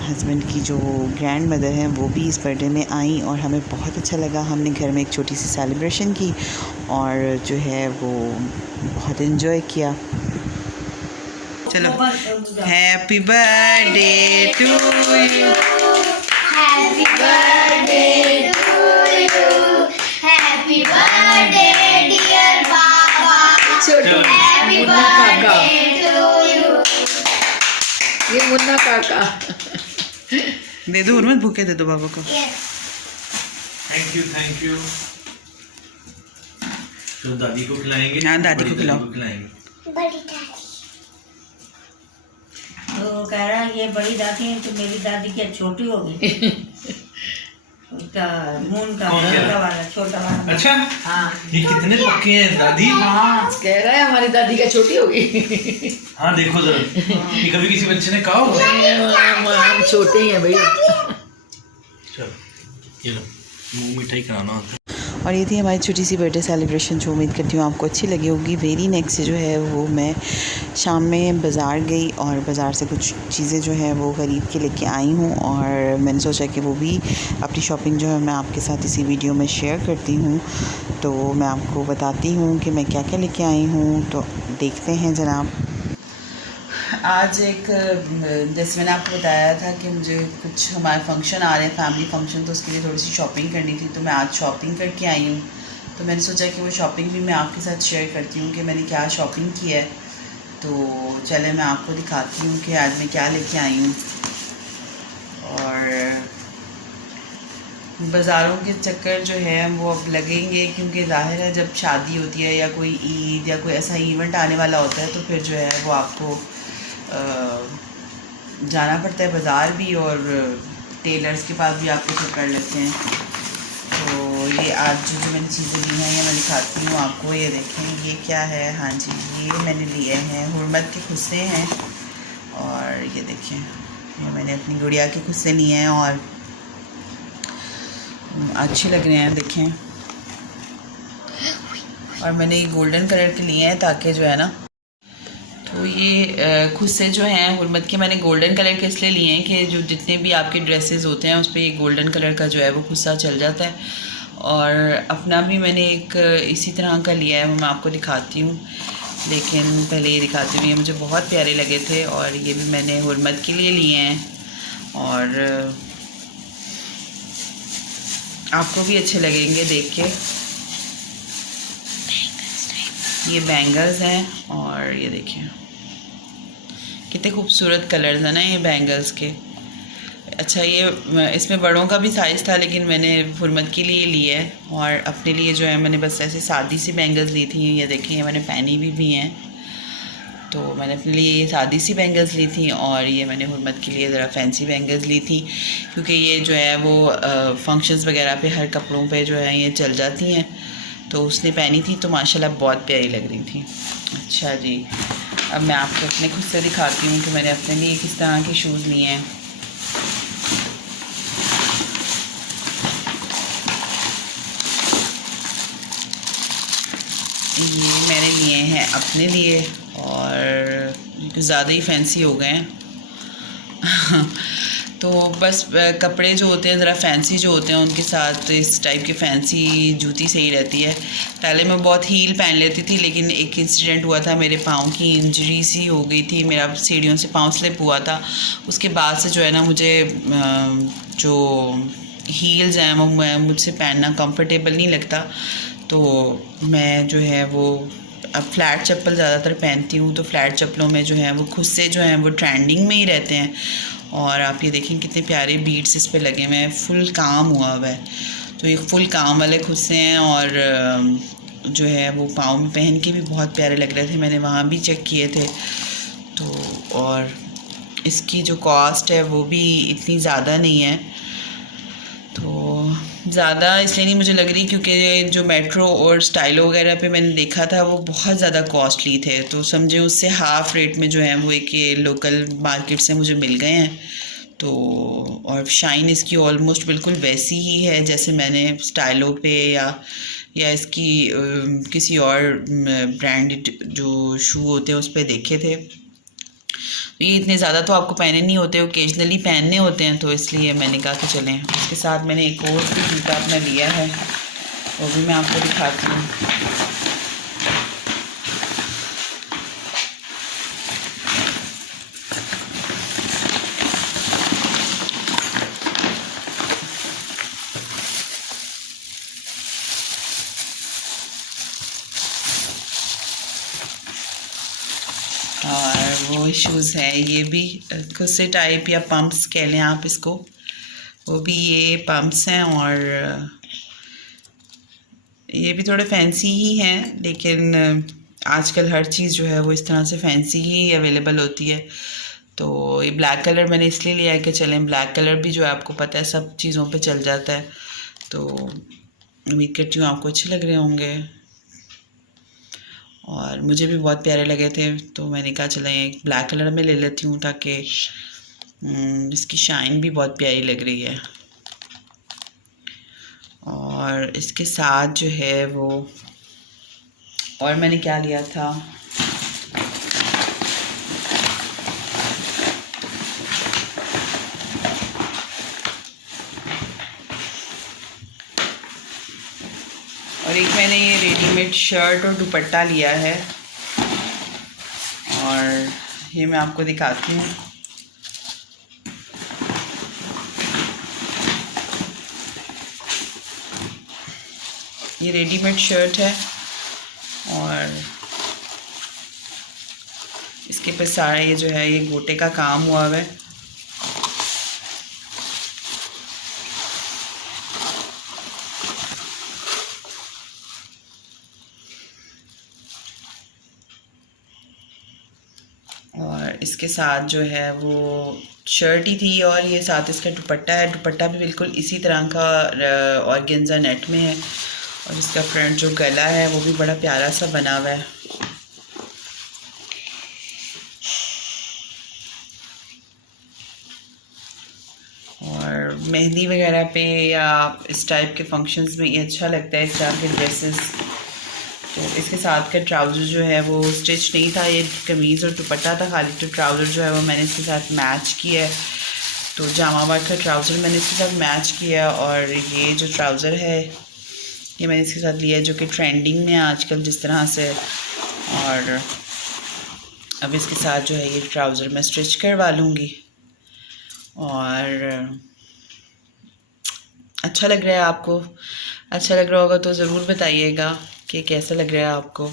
हस्बैंड की जो ग्रैंड मदर हैं वो भी इस बर्थडे में आई और हमें बहुत अच्छा लगा। हमने घर में एक छोटी सी सेलिब्रेशन की और जो है वो बहुत इन्जॉय किया। चलो, happy birthday to you, happy birthday to you, happy birthday dear बाबा, हैप्पी बर्थडे टू यू। ये मुन्ना काका दे दो उर्मित, भूखे दे दो बाबू को। Thank you. तो दादी को खिलाएंगे। हाँ, दादी को खिलाओ। खिलाएंगे। बड़ी दादी तो कह रहा है ये बड़ी दादी है तो मेरी दादी क्या छोटी होगी। उसका मून का कौन कह रहा है? छोटा वाला। अच्छा, हाँ ये कितने पक्के हैं दादी। हाँ कह रहा है हमारी दादी क्या छोटी होगी। हाँ देखो जरा, ये कभी किसी बच्चे ने कहा होगा। हम छोटे ही हैं भैया। चलो ये लो, मुंह मिठाई कराना होता है। और ये थी हमारी छोटी सी बर्थडे सेलिब्रेशन, जो उम्मीद करती हूँ आपको अच्छी लगी होगी। वेरी नेक्स्ट जो है वो मैं शाम में बाज़ार गई और बाज़ार से कुछ चीज़ें जो है वो ख़रीद के लेके आई हूँ और मैंने सोचा कि वो भी अपनी शॉपिंग जो है मैं आपके साथ इसी वीडियो में शेयर करती हूँ। तो मैं आपको बताती हूँ कि मैं क्या क्या लेके आई हूँ, तो देखते हैं जनाब। आज एक जैसे मैंने आपको बताया था कि मुझे कुछ हमारे फंक्शन आ रहे हैं, फैमिली फंक्शन, तो उसके लिए थोड़ी सी शॉपिंग करनी थी, तो मैं आज शॉपिंग करके आई हूँ। तो मैंने सोचा कि वो शॉपिंग भी मैं आपके साथ शेयर करती हूँ कि मैंने क्या शॉपिंग की है। तो चले मैं आपको दिखाती हूँ कि आज मैं क्या लेके आई हूँ। और बाज़ारों के चक्कर जो है वो अब लगेंगे, क्योंकि ज़ाहिर है जब शादी होती है या कोई ईद या कोई ऐसा इवेंट आने वाला होता है तो फिर जो है वो आपको जाना पड़ता है बाज़ार भी और टेलर्स के पास भी आपके चक्कर लगते हैं। तो ये आज जो मैंने चीज़ें ली हैं ये मैं दिखाती हूँ आपको। ये देखें ये क्या है। हाँ जी, ये मैंने लिए हैं हुर्मत के खुस्से हैं और ये देखें ये मैंने अपनी गुड़िया के खुस्से लिए हैं और अच्छे लग रहे हैं देखें। और मैंने ये गोल्डन कलर के लिए हैं ताकि जो है ना, तो ये खुस्से जो हैं हुर्मत के मैंने गोल्डन कलर के इसलिए लिए हैं कि जो जितने भी आपके ड्रेसेस होते हैं उस पर ये गोल्डन कलर का जो है वो खुस्सा चल जाता है। और अपना भी मैंने एक इसी तरह का लिया है, वो मैं आपको दिखाती हूँ, लेकिन पहले ये दिखाती हूँ। ये मुझे बहुत प्यारे लगे थे और ये भी मैंने हुर्मत के लिए लिए हैं और आपको भी अच्छे लगेंगे देख के। ये बैंगल्स हैं और ये देखिए कितने खूबसूरत कलर्स हैं ना ये बैंगल्स के। अच्छा, ये इसमें बड़ों का भी साइज़ था लेकिन मैंने हुर्मत के लिए लिए है और अपने लिए जो है मैंने बस ऐसे सादी सी बैंगल्स ली थी। ये देखें ये मैंने पहनी भी हैं, तो मैंने अपने लिए ये सादी सी बैंगल्स ली थी और ये मैंने हुर्मत के लिए ज़रा फैंसी बैंगल्स ली थी, क्योंकि ये जो है वो फंक्शंस वगैरह पे हर कपड़ों पे जो है ये चल जाती हैं। तो उसने पहनी थी तो माशाल्लाह बहुत प्यारी लग रही थी। अच्छा जी, अब मैं आपको अपने खुद से दिखाती हूँ कि मैंने अपने लिए किस तरह के शूज़ लिए हैं। ये मैंने लिए हैं अपने लिए और ज़्यादा ही फैंसी हो गए हैं। तो बस कपड़े जो होते हैं ज़रा फैंसी जो होते हैं उनके साथ इस टाइप के फैंसी जूती सही रहती है। पहले मैं बहुत हील पहन लेती थी, लेकिन एक इंसिडेंट हुआ था, मेरे पाँव की इंजरी सी हो गई थी, मेरा सीढ़ियों से पाँव स्लिप हुआ था। उसके बाद से जो है ना मुझे जो हील्स हैं वो मुझसे पहनना कंफर्टेबल नहीं लगता। तो मैं जो है वो अब फ्लैट चप्पल ज़्यादातर पहनती हूँ। तो फ्लैट चप्पलों में जो है वो खुद से जो है वो ट्रेंडिंग में ही रहते हैं। और आप ये देखें कितने प्यारे बीट्स इस पे लगे हुए हैं, फुल काम हुआ हुआ है। तो ये फुल काम वाले खुद से हैं और जो है वो पाँव में पहन के भी बहुत प्यारे लग रहे थे, मैंने वहाँ भी चेक किए थे। तो और इसकी जो कॉस्ट है वो भी इतनी ज़्यादा नहीं है, तो ज़्यादा इसलिए नहीं मुझे लग रही क्योंकि जो मेट्रो और स्टाइलो वगैरह पे मैंने देखा था वो बहुत ज़्यादा कॉस्टली थे। तो समझे उससे हाफ़ रेट में जो है वो एक ये लोकल मार्केट से मुझे मिल गए हैं। तो और शाइन इसकी ऑलमोस्ट बिल्कुल वैसी ही है जैसे मैंने स्टाइलो पे या इसकी किसी और ब्रांडेड जो शू होते हैं उस पर देखे थे। तो ये इतने ज़्यादा तो आपको पहने नहीं होते, ओकेजनली पहनने होते हैं, तो इसलिए मैंने कहा कि चलें। उसके साथ मैंने एक और भी जूता अपना लिया है, वो भी मैं आपको दिखाती हूँ। और वो शूज़ है, ये भी कुर्से टाइप या पम्प्स कह लें आप इसको, वो भी ये पम्प्स हैं और ये भी थोड़े फैंसी ही हैं, लेकिन आजकल हर चीज़ जो है वो इस तरह से फैंसी ही अवेलेबल होती है। तो ये ब्लैक कलर मैंने इसलिए लिया है कि चलें, ब्लैक कलर भी जो है आपको पता है सब चीज़ों पे चल जाता है। तो उम्मीद करती हूँ आपको अच्छे लग रहे होंगे और मुझे भी बहुत प्यारे लगे थे, तो मैंने कहा चलें एक ब्लैक कलर में ले लेती हूँ ताकि इसकी शाइन भी बहुत प्यारी लग रही है। और इसके साथ जो है वो और मैंने क्या लिया था, और एक मैंने ये रेडीमेड शर्ट और दुपट्टा लिया है और ये मैं आपको दिखाती हूँ। ये रेडीमेड शर्ट है और इसके पे सारा ये जो है ये गोटे का काम हुआ हुआ है। और इसके साथ जो है वो शर्ट ही थी और ये साथ इसका दुपट्टा है, दुपट्टा भी बिल्कुल इसी तरह का ऑर्गेन्जा नेट में है और इसका फ्रंट जो गला है वो भी बड़ा प्यारा सा बना हुआ है। और मेहंदी वगैरह पे या इस टाइप के फंक्शंस में ये अच्छा लगता है इस तरह के ड्रेसेस। तो इसके साथ का ट्राउज़र जो है वो स्टिच नहीं था, ये कमीज़ और दुपट्टा था खाली, तो ट्राउज़र जो है वो मैंने इसके साथ मैच किया है। तो जामाबाद का ट्राउज़र मैंने इसके साथ मैच किया और ये जो ट्राउज़र है ये मैंने इसके साथ लिया है जो कि ट्रेंडिंग में है आजकल जिस तरह से। और अब इसके साथ जो है ये ट्राउज़र मैं स्टिच करवा लूँगी और अच्छा लग रहा है आपको, अच्छा लग रहा होगा तो ज़रूर बताइएगा कि कैसा लग रहा है आपको।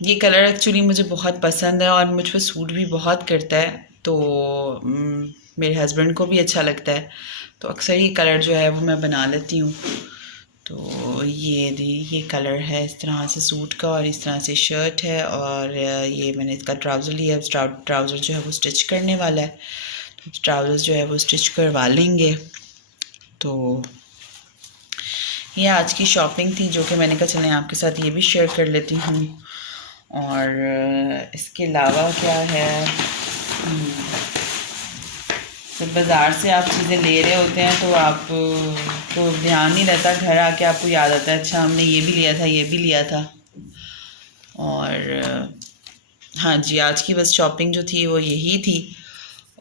ये कलर एक्चुअली मुझे बहुत पसंद है और मुझ पर सूट भी बहुत करता है, तो मेरे हस्बैंड को भी अच्छा लगता है, तो अक्सर ये कलर जो है वो मैं बना लेती हूँ। तो ये कलर है इस तरह से सूट का और इस तरह से शर्ट है और ये मैंने इसका ट्राउज़र लिया। ट्राउज़र जो है वो स्टिच करने वाला है, तो ट्राउज़र जो है वो स्टिच करवा लेंगे। तो ये आज की शॉपिंग थी जो कि मैंने कहा चलें आपके साथ ये भी शेयर कर लेती हूँ। और इसके अलावा क्या है, तो बाज़ार से आप चीज़ें ले रहे होते हैं तो आप तो ध्यान नहीं रहता, घर आके आपको याद आता है अच्छा हमने ये भी लिया था, ये भी लिया था। और हाँ जी, आज की बस शॉपिंग जो थी वो यही थी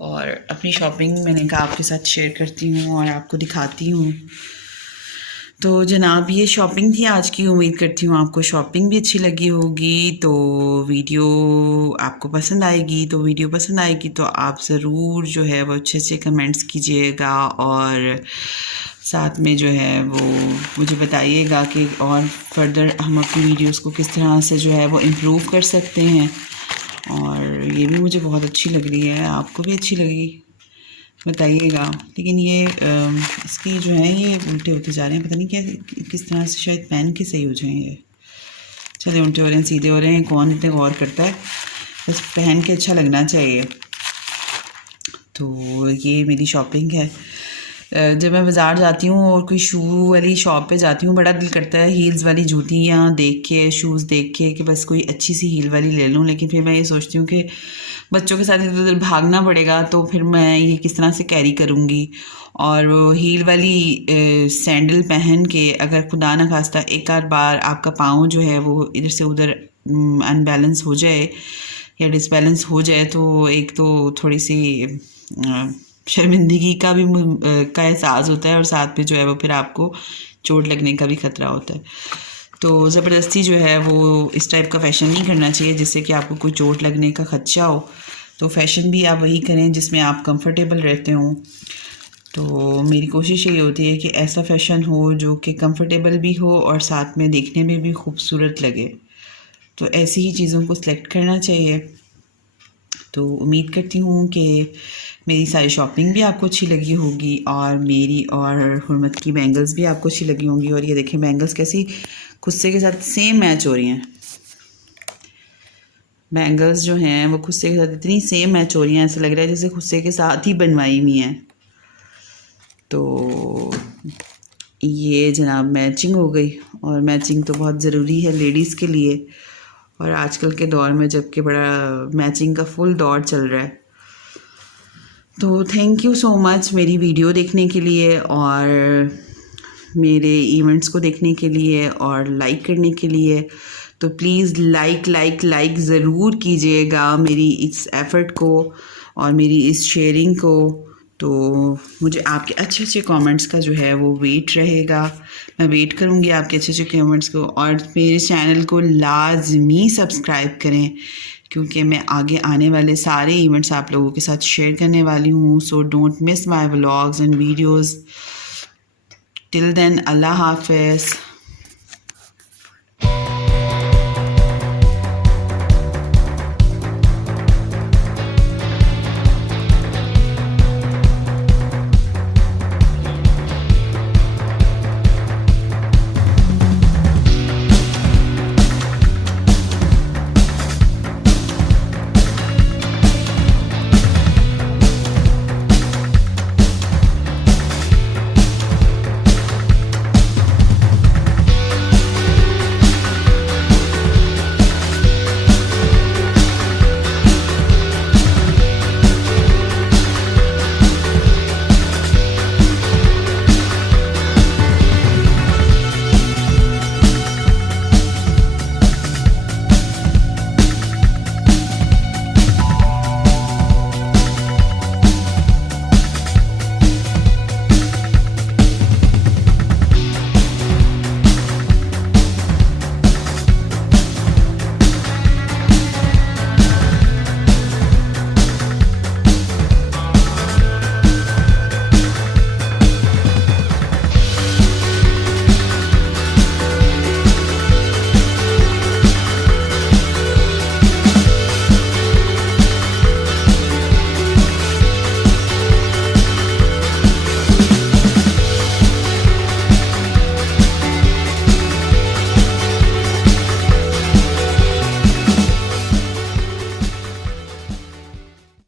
और अपनी शॉपिंग मैंने कहा आपके साथ शेयर करती हूँ और आपको दिखाती हूँ। तो जनाब ये शॉपिंग थी आज की। उम्मीद करती हूँ आपको शॉपिंग भी अच्छी लगी होगी। तो वीडियो आपको पसंद आएगी, तो आप ज़रूर जो है वो अच्छे से कमेंट्स कीजिएगा और साथ में जो है वो मुझे बताइएगा कि और फर्दर हम अपनी वीडियोस को किस तरह से जो है वो इम्प्रूव कर सकते हैं। और ये भी मुझे बहुत अच्छी लग रही है, आपको भी अच्छी लगी बताइएगा। लेकिन ये इसकी जो है ये उल्टे होते जा रहे हैं, पता नहीं क्या किस तरह से, शायद पहन के सही हो जाएंगे। चले उल्टे हो रहे हैं सीधे हो रहे हैं, कौन इतने गौर करता है, बस पहन के अच्छा लगना चाहिए। तो ये मेरी शॉपिंग है। जब मैं बाज़ार जाती हूँ और कोई शू वाली शॉप पे जाती हूँ, बड़ा दिल करता है हील्स वाली जूतियाँ देख के, शूज़ देख के कि बस कोई अच्छी सी हील वाली ले लूँ। लेकिन फिर मैं ये सोचती हूँ कि बच्चों के साथ इधर उधर भागना पड़ेगा, तो फिर मैं ये किस तरह से कैरी करूँगी। और वो हील वाली सैंडल पहन के अगर खुदा न खास्ता एक आध बार आपका पाँव जो है वो इधर से उधर अनबैलेंस हो जाए या डिसबैलेंस हो जाए, तो एक तो थोड़ी सी शर्मिंदगी का भी का एहसास होता है और साथ में जो है वो फिर आपको चोट लगने का भी ख़तरा होता है। तो ज़बरदस्ती जो है वो इस टाइप का फ़ैशन नहीं करना चाहिए जिससे कि आपको कोई चोट लगने का खदशा हो। तो फ़ैशन भी आप वही करें जिसमें आप कंफर्टेबल रहते हों। तो मेरी कोशिश ये होती है कि ऐसा फ़ैशन हो जो कि कंफर्टेबल भी हो और साथ में देखने में भी खूबसूरत लगे। तो ऐसी ही चीज़ों को सिलेक्ट करना चाहिए। तो उम्मीद करती हूँ कि मेरी सारी शॉपिंग भी आपको अच्छी लगी होगी और मेरी और हुर्मत की बैंगल्स भी आपको अच्छी लगी होंगी। और ये देखें बैंगल्स कैसी खुस्से के साथ सेम मैच हो रही हैं। बैंगल्स जो हैं वो खुस्से के साथ इतनी सेम मैच हो रही हैं, ऐसा लग रहा है जैसे खुस्से के साथ ही बनवाई हुई हैं। तो ये जनाब मैचिंग हो गई, और मैचिंग तो बहुत ज़रूरी है लेडीज़ के लिए, और आजकल के दौर में जबकि बड़ा मैचिंग का फुल दौर चल रहा है। तो थैंक यू सो मच मेरी वीडियो देखने के लिए और मेरे इवेंट्स को देखने के लिए और लाइक करने के लिए। तो प्लीज़ लाइक ज़रूर कीजिएगा मेरी इस एफ़र्ट को और मेरी इस शेयरिंग को। तो मुझे आपके अच्छे अच्छे कमेंट्स का जो है वो वेट रहेगा, मैं वेट करूँगी आपके अच्छे अच्छे कमेंट्स को। और मेरे चैनल को लाजमी सब्सक्राइब करें क्योंकि मैं आगे आने वाले सारे इवेंट्स आप लोगों के साथ शेयर करने वाली हूँ। So don't miss my vlogs and videos. Till then अल्लाह हाफ़िज़।